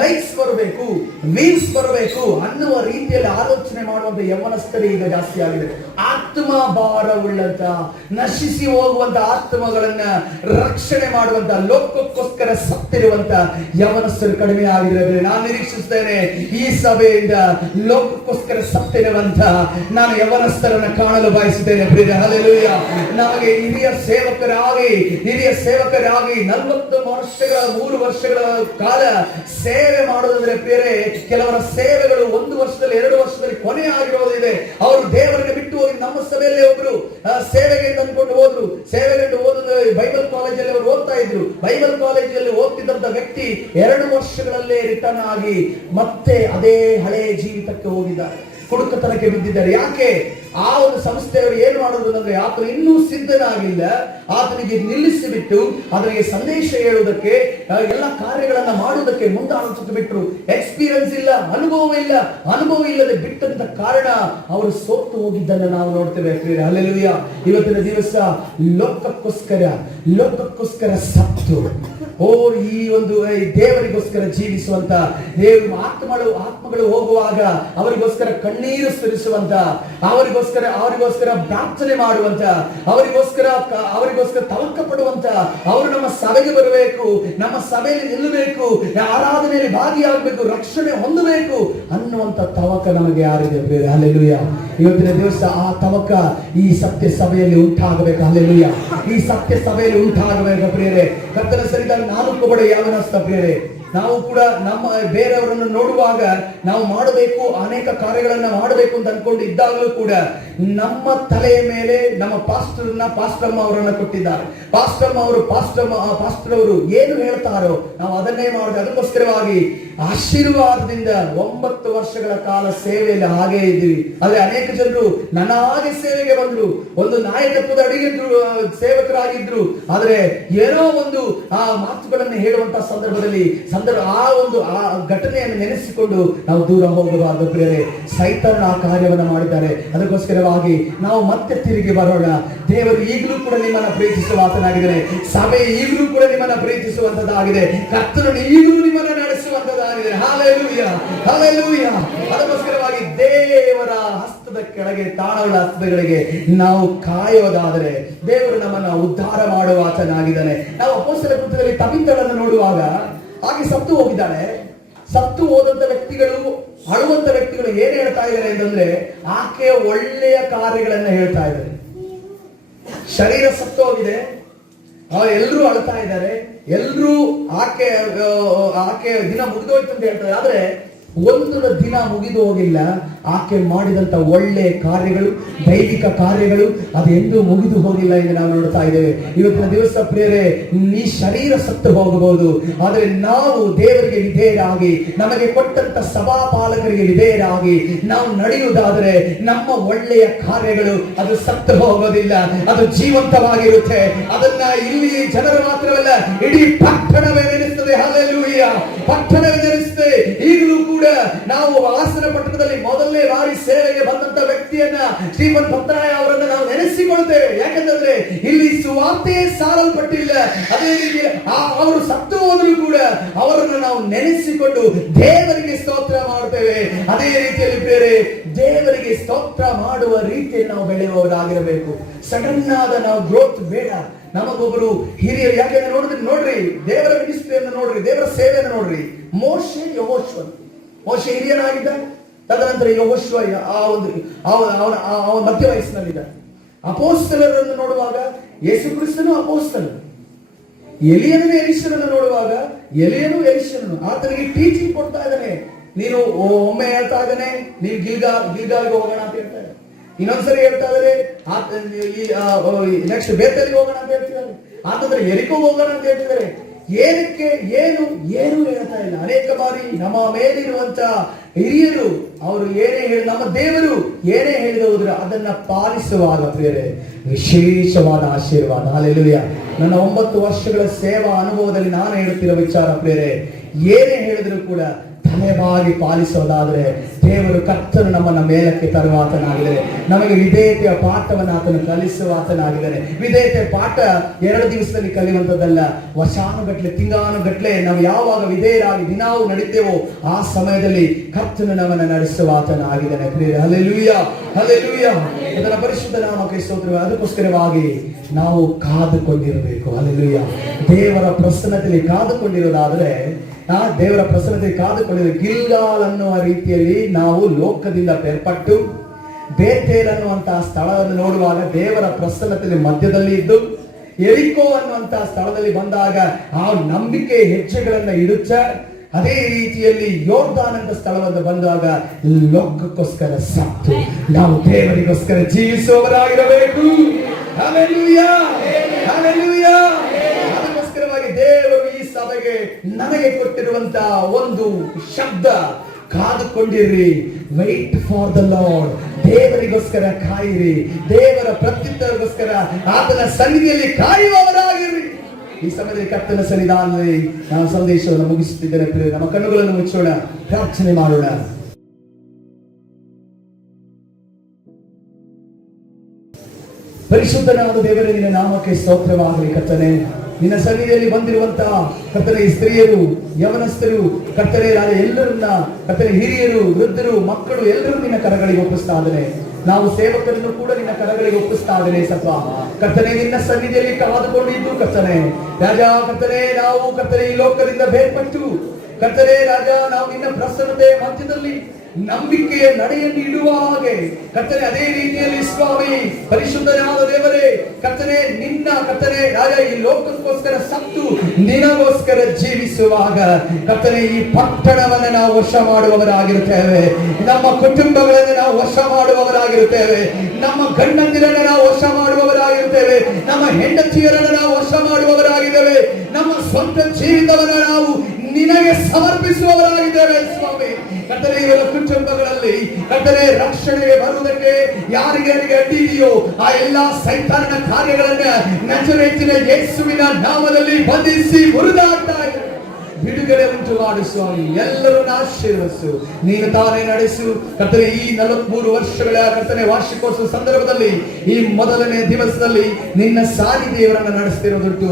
ಲೈಕ್ಸ್ ಬರಬೇಕು, ವ್ಯೂಸ್ ಬರಬೇಕು ಅನ್ನುವ ರೀತಿಯಲ್ಲಿ ಆಲೋಚನೆ ಮಾಡುವಂತ ಯವನಸ್ಥರೇ ಈಗ ಜಾಸ್ತಿ ಆಗಿದೆ. ಆತ್ಮ ಭಾರವುಳ್ಳಂತ, ನಶಿಸಿ ಹೋಗುವಂತ ಆತ್ಮಗಳನ್ನ ರಕ್ಷಣೆ ಮಾಡುವಂತ, ಲೋಕಕ್ಕೋಸ್ಕರ ಸತ್ತಿರುವಂತ ಯವನಸ್ಥರು ಕಡಿಮೆ ಆಗಿರೋದ್ರೆ ನಾನು ನಿರೀಕ್ಷಿಸ್ತೇನೆ ಈ ಸಭೆಯಿಂದ ಲೋಕಕ್ಕೋಸ್ಕರ ಸತ್ತಿರುವಂತ ನಾನು ಯವನಸ್ಥರನ್ನ ಕಾಣಲು ಬಯಸುತ್ತೇನೆ. ಪ್ರಿಯ ಹಲ್ಲೆಲೂಯಾ. ನಮಗೆ ಹಿರಿಯ ಸೇವಕರಾಗಿ 40 ವರ್ಷಗಳ 3 ವರ್ಷಗಳ ಕಾಲ ಸೇವೆ ಮಾಡೋದಂದ್ರೆ ಪ್ರಿಯರೇ, ಕೆಲವರ ಸೇವೆಗಳು 1 ವರ್ಷದಲ್ಲಿ 2 ವರ್ಷದಲ್ಲಿ ಕೊನೆ ಆಗಿರೋದಿದೆ. ಅವರು ದೇವರಿಗೆ ಬಿಟ್ಟು ಹೋಗಿ ನಮ್ಮ ಸಭೆಯಲ್ಲೇ ಒಬ್ರು ಸೇವೆಗೆ ತಂದ್ಕೊಂಡು ಹೋದ್ರು. ಸೇವೆಗೆ ಓದಿದ ಬೈಬಲ್ ಕಾಲೇಜಲ್ಲಿ ಅವರು ಓದ್ತಾ ಇದ್ರು. ಬೈಬಲ್ ಕಾಲೇಜಲ್ಲಿ ಓದ್ತಿದ್ದಂತ ವ್ಯಕ್ತಿ 2 ವರ್ಷಗಳಲ್ಲೇ ರಿಟರ್ನ್ ಆಗಿ ಮತ್ತೆ ಅದೇ ಹಳೆ ಜೀವಿತಕ್ಕೆ ಹೋಗಿದ್ದಾರೆ, ಕುಡುಕತನಕ್ಕೆ ಬಿದ್ದಿದ್ದಾರೆ. ಯಾಕೆ? ಆ ಒಂದು ಸಂಸ್ಥೆಯವರು ಏನು ಮಾಡೋದು ಅಂದ್ರೆ, ಆತನು ಇನ್ನೂ ಸಿದ್ಧನಾಗಿಲ್ಲ, ಆತನಿಗೆ ನಿಲ್ಲಿಸಿಬಿಟ್ಟು ಅದರಿಗೆ ಸಂದೇಶ ಹೇಳುವುದಕ್ಕೆ, ಎಲ್ಲ ಕಾರ್ಯಗಳನ್ನ ಮಾಡುವುದಕ್ಕೆ ಮುಂದಾಲೋಚಿಸಿ ಬಿಟ್ಟರು. ಎಕ್ಸ್ಪೀರಿಯನ್ಸ್ ಇಲ್ಲ, ಅನುಭವ ಇಲ್ಲದೆ ಬಿಟ್ಟಂತ ಕಾರಣ ಅವರು ಸೋತು ಹೋಗಿದ್ದನ್ನು ನಾವು ನೋಡ್ತೇವೆ. ಹಲ್ಲೆಲೂಯಾ. ಇವತ್ತಿನ ದಿವಸ ಲೋಕಕ್ಕೋಸ್ಕರ ಸತ್ತು ಈ ಒಂದು ದೇವರಿಗೋಸ್ಕರ ಜೀವಿಸುವಂತ, ಆತ್ಮಗಳು ಹೋಗುವಾಗ ಅವರಿಗೋಸ್ಕರ ಕಣ್ಣೀರು ಸುರಿಸುವಂತ, ಅವರಿಗೋಸ್ಕರ ಪ್ರಾರ್ಥನೆ ಮಾಡುವಂತ, ಅವರಿಗೋಸ್ಕರ ತವಕ ಪಡುವಂತ, ಅವರು ನಮ್ಮ ಸಭೆಗೆ ಬರಬೇಕು, ನಮ್ಮ ಸಭೆಯಲ್ಲಿ ನಿಲ್ಲಬೇಕು, ಆರಾಧನೆಯಲ್ಲಿ ಭಾಗಿಯಾಗಬೇಕು, ರಕ್ಷಣೆ ಹೊಂದಬೇಕು ಅನ್ನುವಂತ ತವಕ ನಮಗೆ ಯಾರಿದೆ ಪ್ರಿಯರೇ? ಹಲ್ಲೆಲೂಯಾ. ಇವತ್ತಿನ ದಿವಸ ಆ ತವಕ ಈ ಸತ್ಯ ಸಭೆಯಲ್ಲಿ ಉಂಟಾಗಬೇಕು. ಹಲ್ಲೆಲೂಯಾ. ಈ ಸತ್ಯ ಸಭೆಯಲ್ಲಿ ಉಂಟಾಗಬೇಕು ಪ್ರಿಯರೇ. ಕರ್ತನ ಸರಿದಾಗ ನಾನು ಕೂಡ ಯಾವನಸ್ತ ಪ್ರಿಯರೇ, ನಾವು ಕೂಡ ನಮ್ಮ ಬೇರೆಯವರನ್ನು ನೋಡುವಾಗ ನಾವು ಮಾಡಬೇಕು, ಅನೇಕ ಕಾರ್ಯಗಳನ್ನ ಮಾಡಬೇಕು ಅಂತ ಅನ್ಕೊಂಡು ಇದ್ದಾಗಲೂ ಕೂಡ ನಮ್ಮ ತಲೆಯ ಮೇಲೆ ನಮ್ಮ ಪಾಸ್ಟರ್ಮ ಅವರನ್ನ ಕೊಟ್ಟಿದ್ದಾರೆ. ಪಾಸ್ಟರ್ ಅವರು ಏನು ಹೇಳ್ತಾರೋ ನಾವು ಅದನ್ನೇ ಮಾಡುದು. ಅದಕ್ಕೋಸ್ಕರವಾಗಿ ಆಶೀರ್ವಾದದಿಂದ 9 ವರ್ಷಗಳ ಕಾಲ ಸೇವೆಯಲ್ಲಿ ಹಾಗೆ ಇದ್ದೀವಿ. ಆದ್ರೆ ಅನೇಕ ಜನರು ನನ್ನ ಹಾಗೆ ಸೇವೆಗೆ ಬಂದ್ರು, ಒಂದು ನಾಯಕತ್ವದ ಅಡಿಗಿದ್ರು, ಸೇವಕರಾಗಿದ್ರು. ಆದ್ರೆ ಏನೋ ಒಂದು ಆ ಮಾತುಗಳನ್ನು ಹೇಳುವಂತಹ ಸಂದರ್ಭದಲ್ಲಿ ಆ ಘಟನೆಯನ್ನು ನೆನೆಸಿಕೊಂಡು ನಾವು ದೂರ ಹೋಗಬಾರದು ಪ್ರಿಯರೇ. ಸೈತಾನ ಆ ಕಾರ್ಯವನ್ನು ಮಾಡಿದ್ದಾರೆ. ಅದಕ್ಕೋಸ್ಕರವಾಗಿ ನಾವು ಮತ್ತೆ ತಿರುಗಿ ಬರೋಣ. ದೇವರು ಈಗಲೂ ಕೂಡ ನಿಮ್ಮನ್ನ ಪ್ರೀತಿಸುವ ಆತನಾಗಿದ್ದಾನೆ. ಸಭೆ ಈಗಲೂ ಕೂಡ ನಿಮ್ಮನ್ನ ಪ್ರೀತಿಸುವಂತದ್ದಾಗಿದೆ. ಕರ್ತನು ಈಗಲೂ ನಿಮ್ಮನ್ನ ನಡೆಸುವಂತದ್ದಾಗಿದೆ. Hallelujah, hallelujah. ಅದಕ್ಕೋಸ್ಕರವಾಗಿ ದೇವರ ಹಸ್ತದ ಕೆಳಗೆ, ತಾಳಗಳ ಹಸ್ತಗಳಿಗೆ ನಾವು ಕಾಯೋದಾದರೆ ದೇವರು ನಮ್ಮನ್ನ ಉದ್ಧಾರ ಮಾಡುವ ಆತನಾಗಿದ್ದಾನೆ. ನಾವು ಅಪೊಸ್ತಲರ ಕೃತ್ಯದಲ್ಲಿ ತಬಿತಳನ್ನು ನೋಡುವಾಗ ಹಾಗೆ ಸತ್ತು ಹೋಗಿದ್ದಾಳೆ. ಸತ್ತು ಹೋದಂತ ವ್ಯಕ್ತಿಗಳು, ಅಳುವಂತ ವ್ಯಕ್ತಿಗಳು ಏನ್ ಹೇಳ್ತಾ ಇದ್ದಾರೆ ಅಂತಂದ್ರೆ, ಆಕೆಯ ಒಳ್ಳೆಯ ಕಾರ್ಯಗಳನ್ನ ಹೇಳ್ತಾ ಇದ್ದಾರೆ. ಶರೀರ ಸತ್ತು ಹೋಗಿದೆ, ಎಲ್ಲರೂ ಅಳ್ತಾ ಇದ್ದಾರೆ, ಎಲ್ಲರೂ ಆಕೆ ದಿನ ಮುಗಿದೋಯ್ತು ಅಂತ ಹೇಳ್ತಾರೆ. ಆದ್ರೆ ಒಂದು ದಿನ ಮುಗಿದು ಹೋಗಿಲ್ಲ. ಆಕೆ ಮಾಡಿದಂತ ಒಳ್ಳೆ ಕಾರ್ಯಗಳು, ದೈವಿಕ ಕಾರ್ಯಗಳು ಅದು ಎಂದೂ ಮುಗಿದು ಹೋಗಿಲ್ಲ ಎಂದು ನಾವು ನೋಡ್ತಾ ಇದ್ದೇವೆ. ಇವತ್ತಿನ ದಿವಸ ಪ್ರಿಯರೇ, ಈ ಶರೀರ ಸತ್ತು ಹೋಗಬಹುದು, ಆದರೆ ನಾವು ದೇವರಿಗೆ ವಿಧೇಯರಾಗಿ, ನಮಗೆ ಕೊಟ್ಟಂತ ಸಭಾಪಾಲಕರಿಗೆ ವಿಧೇಯರಾಗಿ ನಾವು ನಡೆಯುವುದಾದರೆ ನಮ್ಮ ಒಳ್ಳೆಯ ಕಾರ್ಯಗಳು ಅದು ಸತ್ತು ಹೋಗೋದಿಲ್ಲ, ಅದು ಜೀವಂತವಾಗಿರುತ್ತೆ. ಅದನ್ನ ಇಲ್ಲಿ ಜನರು ಮಾತ್ರವಲ್ಲ, ಇಡೀ ಪಟ್ಟಣವೇ ನೆನೆಸ್ತದೆ. ಹಲ್ಲೆಲೂಯಾ. ಪಟ್ಟಣವೇ ನೆನೆಸ್ತದೆ. ಈಗಲೂ ಕೂಡ ನಾವು ಹಾಸನ ಪಟ್ಟಣದಲ್ಲಿ ಮೊದಲನೇ ಬಾರಿ ಸೇವೆಗೆ ಬಂದಂತ ವ್ಯಕ್ತಿಯನ್ನ, ಶ್ರೀಮಂತ ಭದ್ರಾಯ ಅವರನ್ನ ನಾವು ನೆನೆಸಿಕೊಳ್ತೇವೆ. ಯಾಕಂದ್ರೆ ಇಲ್ಲಿ ಸುವಾರ್ತೆಯೇ ಸಾರಲ್ಪಟ್ಟಿಲ್ಲ. ಅದೇ ರೀತಿ ಅವರು ಸತ್ತು ಹೋದರೂ ಕೂಡ ಅವರನ್ನು ನಾವು ನೆನೆಸಿಕೊಂಡು ದೇವರಿಗೆ ಸ್ತೋತ್ರ ಮಾಡ್ತೇವೆ. ಅದೇ ರೀತಿಯಲ್ಲಿ ಬೇರೆ ದೇವರಿಗೆ ಸ್ತೋತ್ರ ಮಾಡುವ ರೀತಿಯಲ್ಲಿ ನಾವು ಬೆಳೆಯುವವರಾಗಿರಬೇಕು. ಸಡನ್ ಆದ ನಾವು ಗ್ರೋತ್ ಬೇಡ. ನಮಗೊಬ್ಬರು ಹಿರಿಯರು, ಯಾಕೆಂದ್ರೆ ನೋಡ್ರಿ ದೇವರ ಮಿನಿಸ್ಟ್ರಿಯನ್ನು ನೋಡ್ರಿ, ದೇವರ ಸೇವೆಯನ್ನು ನೋಡ್ರಿ. ಮೋಶೆ ಯೆಹೋಶುವ ಮೋಶೆ ಹಿರಿಯನಾಗಿದ್ದ. ತದನಂತರ ಯೆಹೋಶುವ ಅವನ ಮಧ್ಯ ವಯಸ್ಸಿನಲ್ಲಿದ್ದ. ಅಪೋಸ್ತಲರನ್ನು ನೋಡುವಾಗ ಯೇಸು ಕ್ರಿಸ್ತನು ಅಪೋಸ್ತಲರು, ಎಲಿಯನನ್ನು ಎಲಿಷನನ್ನು ನೋಡುವಾಗ ಎಲಿಯನು ಎಲಿಷನನು. ಆತನಿಗೆ ಟೀಚಿಂಗ್ ಕೊಡ್ತಾ ಇದ್ದಾನೆ. ನೀನು ಒಮ್ಮೆ ಹೇಳ್ತಾ ಇದ್ದಾನೆ, ನೀವು ಗಿಲ್ಗಾಲ್ಗೆ ಹೋಗೋಣ ಅಂತ ಹೇಳ್ತಾರೆ. ಇನ್ನೊಂದ್ಸರಿ ಹೇಳ್ತಾ ಇದ್ದಾರೆ ನೆಕ್ಸ್ಟ್ ಬೇತೇಲಿಗೆ ಹೋಗೋಣ ಅಂತ ಹೇಳ್ತಿದ್ದಾರೆ. ಆತಂದ್ರೆ ಎರಿಕೋ ಹೋಗೋಣ ಅಂತ ಹೇಳ್ತಿದ್ದಾರೆ. ಏನಕ್ಕೆ ಏನು ಹೇಳ್ತಾ ಇಲ್ಲ. ಅನೇಕ ಬಾರಿ ನಮ್ಮ ಮೇಲಿರುವಂತ ಹಿರಿಯರು ಅವರು ಏನೇ ಹೇಳಿ, ನಮ್ಮ ದೇವರು ಏನೇ ಹೇಳಿದವರು ಅದನ್ನ ಪಾಲಿಸುವಾಗ ಪ್ರಿಯರೇ ವಿಶೇಷವಾದ ಆಶೀರ್ವಾದ. ಹಲ್ಲೆಲೂಯಾ. ನನ್ನ 9 ವರ್ಷಗಳ ಸೇವಾ ಅನುಭವದಲ್ಲಿ ನಾನು ಹೇಳುತ್ತಿರೋ ವಿಚಾರ ಪ್ರಿಯರೇ, ಏನೇ ಹೇಳಿದ್ರು ಕೂಡ ತಲೆಬಾಗಿ ಪಾಲಿಸೋದಾದ್ರೆ ದೇವರು ಕರ್ತನು ನಮ್ಮನ್ನ ಮೇಲಕ್ಕೆ ತರುವಾತನಾಗಿದ್ದಾರೆ. ನಮಗೆ ವಿಧೇಯತೆಯ ಪಾಠವನ್ನು ಆತನು ಕಲಿಸುವಾತನಾಗಿದ್ದಾನೆ. ವಿಧೇಯತೆಯ ಪಾಠ 2 ದಿವಸದಲ್ಲಿ ಕಲಿಯುವಂಥದ್ದಲ್ಲ, ವರ್ಷಾನುಗಟ್ಲೆ ತಿಂಗಾನುಗಟ್ಲೆ ನಾವು ಯಾವಾಗ ವಿಧೇಯರಾಗಿ ದಿನಾವು ನಡೀತೇವೋ ಆ ಸಮಯದಲ್ಲಿ ಕರ್ತನು ನಮ್ಮನ್ನು ನಡೆಸುವಾತನಾಗಿದ್ದಾನೆ. ಪ್ರಿಯರೇ ಹಲ್ಲೆಲೂಯಾ, ಹಲ್ಲೆಲೂಯಾ. ಅದರ ಪರಿಶುದ್ಧ ನಾಮಕ್ಕೆ ಸ್ತೋತ್ರ. ಅದಕ್ಕೋಸ್ಕರವಾಗಿ ನಾವು ಕಾದುಕೊಂಡಿರಬೇಕು. ಹಲ್ಲೆಲೂಯಾ. ದೇವರ ಪ್ರಸನ್ನತೆಯಲ್ಲಿ ಕಾದುಕೊಂಡಿರೋದಾದ್ರೆ, ದೇವರ ಪ್ರಸನ್ನತೆ ಕಾದುಕೊಂಡಿರೋ ಗಿಲ್ಗಾಲ್ ಅನ್ನುವ ರೀತಿಯಲ್ಲಿ ನಾವು ಲೋಕದಿಂದ ಬೇರ್ಪಟ್ಟು ಬೇತೇಲ್ ಅನ್ನುವಂತಹ ಸ್ಥಳವನ್ನು ನೋಡುವಾಗ ದೇವರ ಪ್ರಸನ್ನತೆಯಲ್ಲಿ ಮಧ್ಯದಲ್ಲಿ ಇದ್ದು, ಎರಿಕೋ ಅನ್ನುವಂತಹ ಸ್ಥಳದಲ್ಲಿ ಬಂದಾಗ ಆ ನಂಬಿಕೆ ಹೆಜ್ಜೆಗಳನ್ನ ಇಡುತ್ತ, ಅದೇ ರೀತಿಯಲ್ಲಿ ಯೋರ್ದಾನ್ ಅಂತ ಸ್ಥಳವನ್ನು ಬಂದಾಗ ಲೋಕಕ್ಕೋಸ್ಕರ ಸತ್ತು ನಾವು ದೇವರಿಗೋಸ್ಕರ ಜೀವಿಸುವವರಾಗಿರಬೇಕು. Hallelujah, hallelujah. ಅದಕ್ಕೋಸ್ಕರವಾಗಿ ದೇವರು ಈ ಸಭೆಗೆ ನನಗೆ ಕೊಟ್ಟಿರುವಂತಹ ಒಂದು ಶಬ್ದ, ಕಾದುಕೊಂಡಿರ್ರಿ. Wait for the Lord. ದೇವರಿಗೋಸ್ಕರ ಕಾಯಿರಿ. ದೇವರ ಪ್ರತ್ಯುತ್ತರಗೋಸ್ಕರ ಆತನ ಸನ್ನಿಧಿಯಲ್ಲಿ ಕಾಯುವವರಾಗಿರ್ರಿ. ಈ ಸಮಯದಲ್ಲಿ ಕರ್ತನ ಸನ್ನಿಧಾನದಲ್ಲಿ ನಾನು ಸಂದೇಶವನ್ನು ಮುಗಿಸುತ್ತಿದ್ದೇನೆ. ನಮ್ಮ ಕಣ್ಣುಗಳನ್ನು ಮುಚ್ಚೋಣ, ಪ್ರಾರ್ಥನೆ ಮಾಡೋಣ. ಪರಿಶುದ್ಧನಾದ ದೇವರೇ, ನಿನ್ನ ನಾಮಕ್ಕೆ ಸ್ತೋತ್ರವಾಗಲಿ. ಕರ್ತನೆ, ನಿನ್ನ ಸನ್ನಿಧಿಯಲ್ಲಿ ಬಂದಿರುವಂತಹ ಕರ್ತನೆ ಈ ಸ್ತ್ರೀಯರು, ಯವನಸ್ಥರು, ಕರ್ತನೆ ಎಲ್ಲರನ್ನ ಕರ್ತನೆ ಹಿರಿಯರು, ವೃದ್ಧರು, ಮಕ್ಕಳು ಎಲ್ಲರೂ ನಿನ್ನ ಕರಗಳಿಗೆ ಒಪ್ಪಿಸ್ತಾ ಇದ್ದೇನೆ. ನಾವು ಸೇವಕರನ್ನು ಕೂಡ ನಿನ್ನ ಕರಗಳಿಗೆ ಒಪ್ಪಿಸ್ತಾ ಇದ್ದೇನೆ. ಸತ್ವ ಕರ್ತನೆ, ನಿನ್ನ ಸನ್ನಿಧಿಯಲ್ಲಿ ಕಾದುಕೊಂಡಿದ್ದು ಕರ್ತನೆ ರಾಜ, ಕರ್ತನೆ ನಾವು ಕರ್ತನೆ ಈ ಲೋಕದಿಂದ ಬೇರ್ಪಟ್ಟು ಕರ್ತನೆ ರಾಜ, ನಾವು ನಿನ್ನ ಪ್ರಸನ್ನತೆ ಮಧ್ಯದಲ್ಲಿ ನಂಬಿಕೆಯ ನಡೆಯನ್ನು ಇಡುವ ಹಾಗೆ ಕರ್ತನೆ, ಅದೇ ರೀತಿಯಲ್ಲಿ ಸ್ವಾಮಿ ಪರಿಶುದ್ಧನಾದ ದೇವರೇ ಕರ್ತನೆ, ನಿನ್ನ ಕರ್ತನೆ ರಾಜ ಈ ಲೋಕಕ್ಕೋಸ್ಕರ ಸತ್ತು ನಿನಗೋಸ್ಕರ ಜೀವಿಸುವಾಗ ಕರ್ತನೆ ಈ ಪಟ್ಟಣವನ್ನು ನಾವು ವಶ ಮಾಡುವವರಾಗಿರುತ್ತೇವೆ. ನಮ್ಮ ಕುಟುಂಬಗಳನ್ನು ನಾವು ವಶ ಮಾಡುವವರಾಗಿರುತ್ತೇವೆ. ನಮ್ಮ ಗಂಡಂದಿರನ್ನು ನಾವು ವಶ ಮಾಡುವವರಾಗಿರುತ್ತೇವೆ. ನಮ್ಮ ಹೆಂಡತಿಯರನ್ನು ನಾವು ವಶ ಮಾಡುವವರಾಗಿದ್ದೇವೆ. ನಮ್ಮ ಸ್ವಂತ ಜೀವಿತವನ್ನು ನಾವು ನಿನಗೆ ಸಮರ್ಪಿಸುವವರಾಗಿದ್ದೇವೆ ಸ್ವಾಮಿ. ಕರ್ತನೆ, ಇವರ ಕುಟುಂಬಗಳಲ್ಲಿ ಕರ್ತನೆ ರಕ್ಷಣೆಗೆ ಬರುವುದಕ್ಕೆ ಯಾರಿಗೆ ಅಡ್ಡಿ ಇದೆಯೋ ಆ ಎಲ್ಲಾ ಸೈತಾನನ ಕಾರ್ಯಗಳನ್ನ ನಜರೇತಿನ ಯೇಸುವಿನ ನಾಮದಲ್ಲಿ ಬಂಧಿಸಿ ಮುರಿದಾಡ್ತಾ ಇದ್ದಾರೆ. ಬಿಡುಗಡೆ ಉಂಟು ಮಾಡು ಸ್ವಾಮಿ. ಎಲ್ಲರನ್ನ ಆಶೀರ್ವದಿಸು, ನೀನು ತಾನೇ ನಡೆಸು ಕರ್ತನೆ. ಈ 43 ವರ್ಷಗಳ ಕರ್ತನೆ ವಾರ್ಷಿಕೋತ್ಸವ ಸಂದರ್ಭದಲ್ಲಿ ಈ ಮೊದಲನೇ ದಿವಸದಲ್ಲಿ ನಿನ್ನ ಸಾನ್ನಿಧ್ಯವರನ್ನು ನಡೆಸ್ತಿರೋದುಂಟು.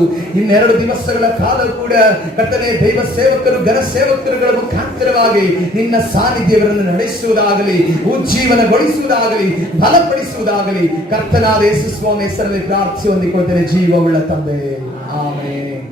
2 ದಿವಸಗಳ ಕಾಲ ಕೂಡ ಕರ್ತನೆ ದೈವ ಸೇವಕರು, ಘನ ಸೇವಕರುಗಳ ಮುಖಾಂತರವಾಗಿ ನಿನ್ನ ಸಾನ್ನಿಧ್ಯವರನ್ನು ನಡೆಸುವುದಾಗಲಿ, ಉಜ್ಜೀವನಗೊಳಿಸುವುದಾಗಲಿ, ಬಲಪಡಿಸುವುದಾಗಲಿ ಕರ್ತನಾದ ಯೇಸು ಸ್ವಾಮಿ ಹೆಸರಲ್ಲಿ ಪ್ರಾರ್ಥಿಸಿ ಹೊಂದಿಕೊಳ್ತೇನೆ. ಜೀವವುಳ್ಳ ತಂದೆ, ಆಮೆನ್.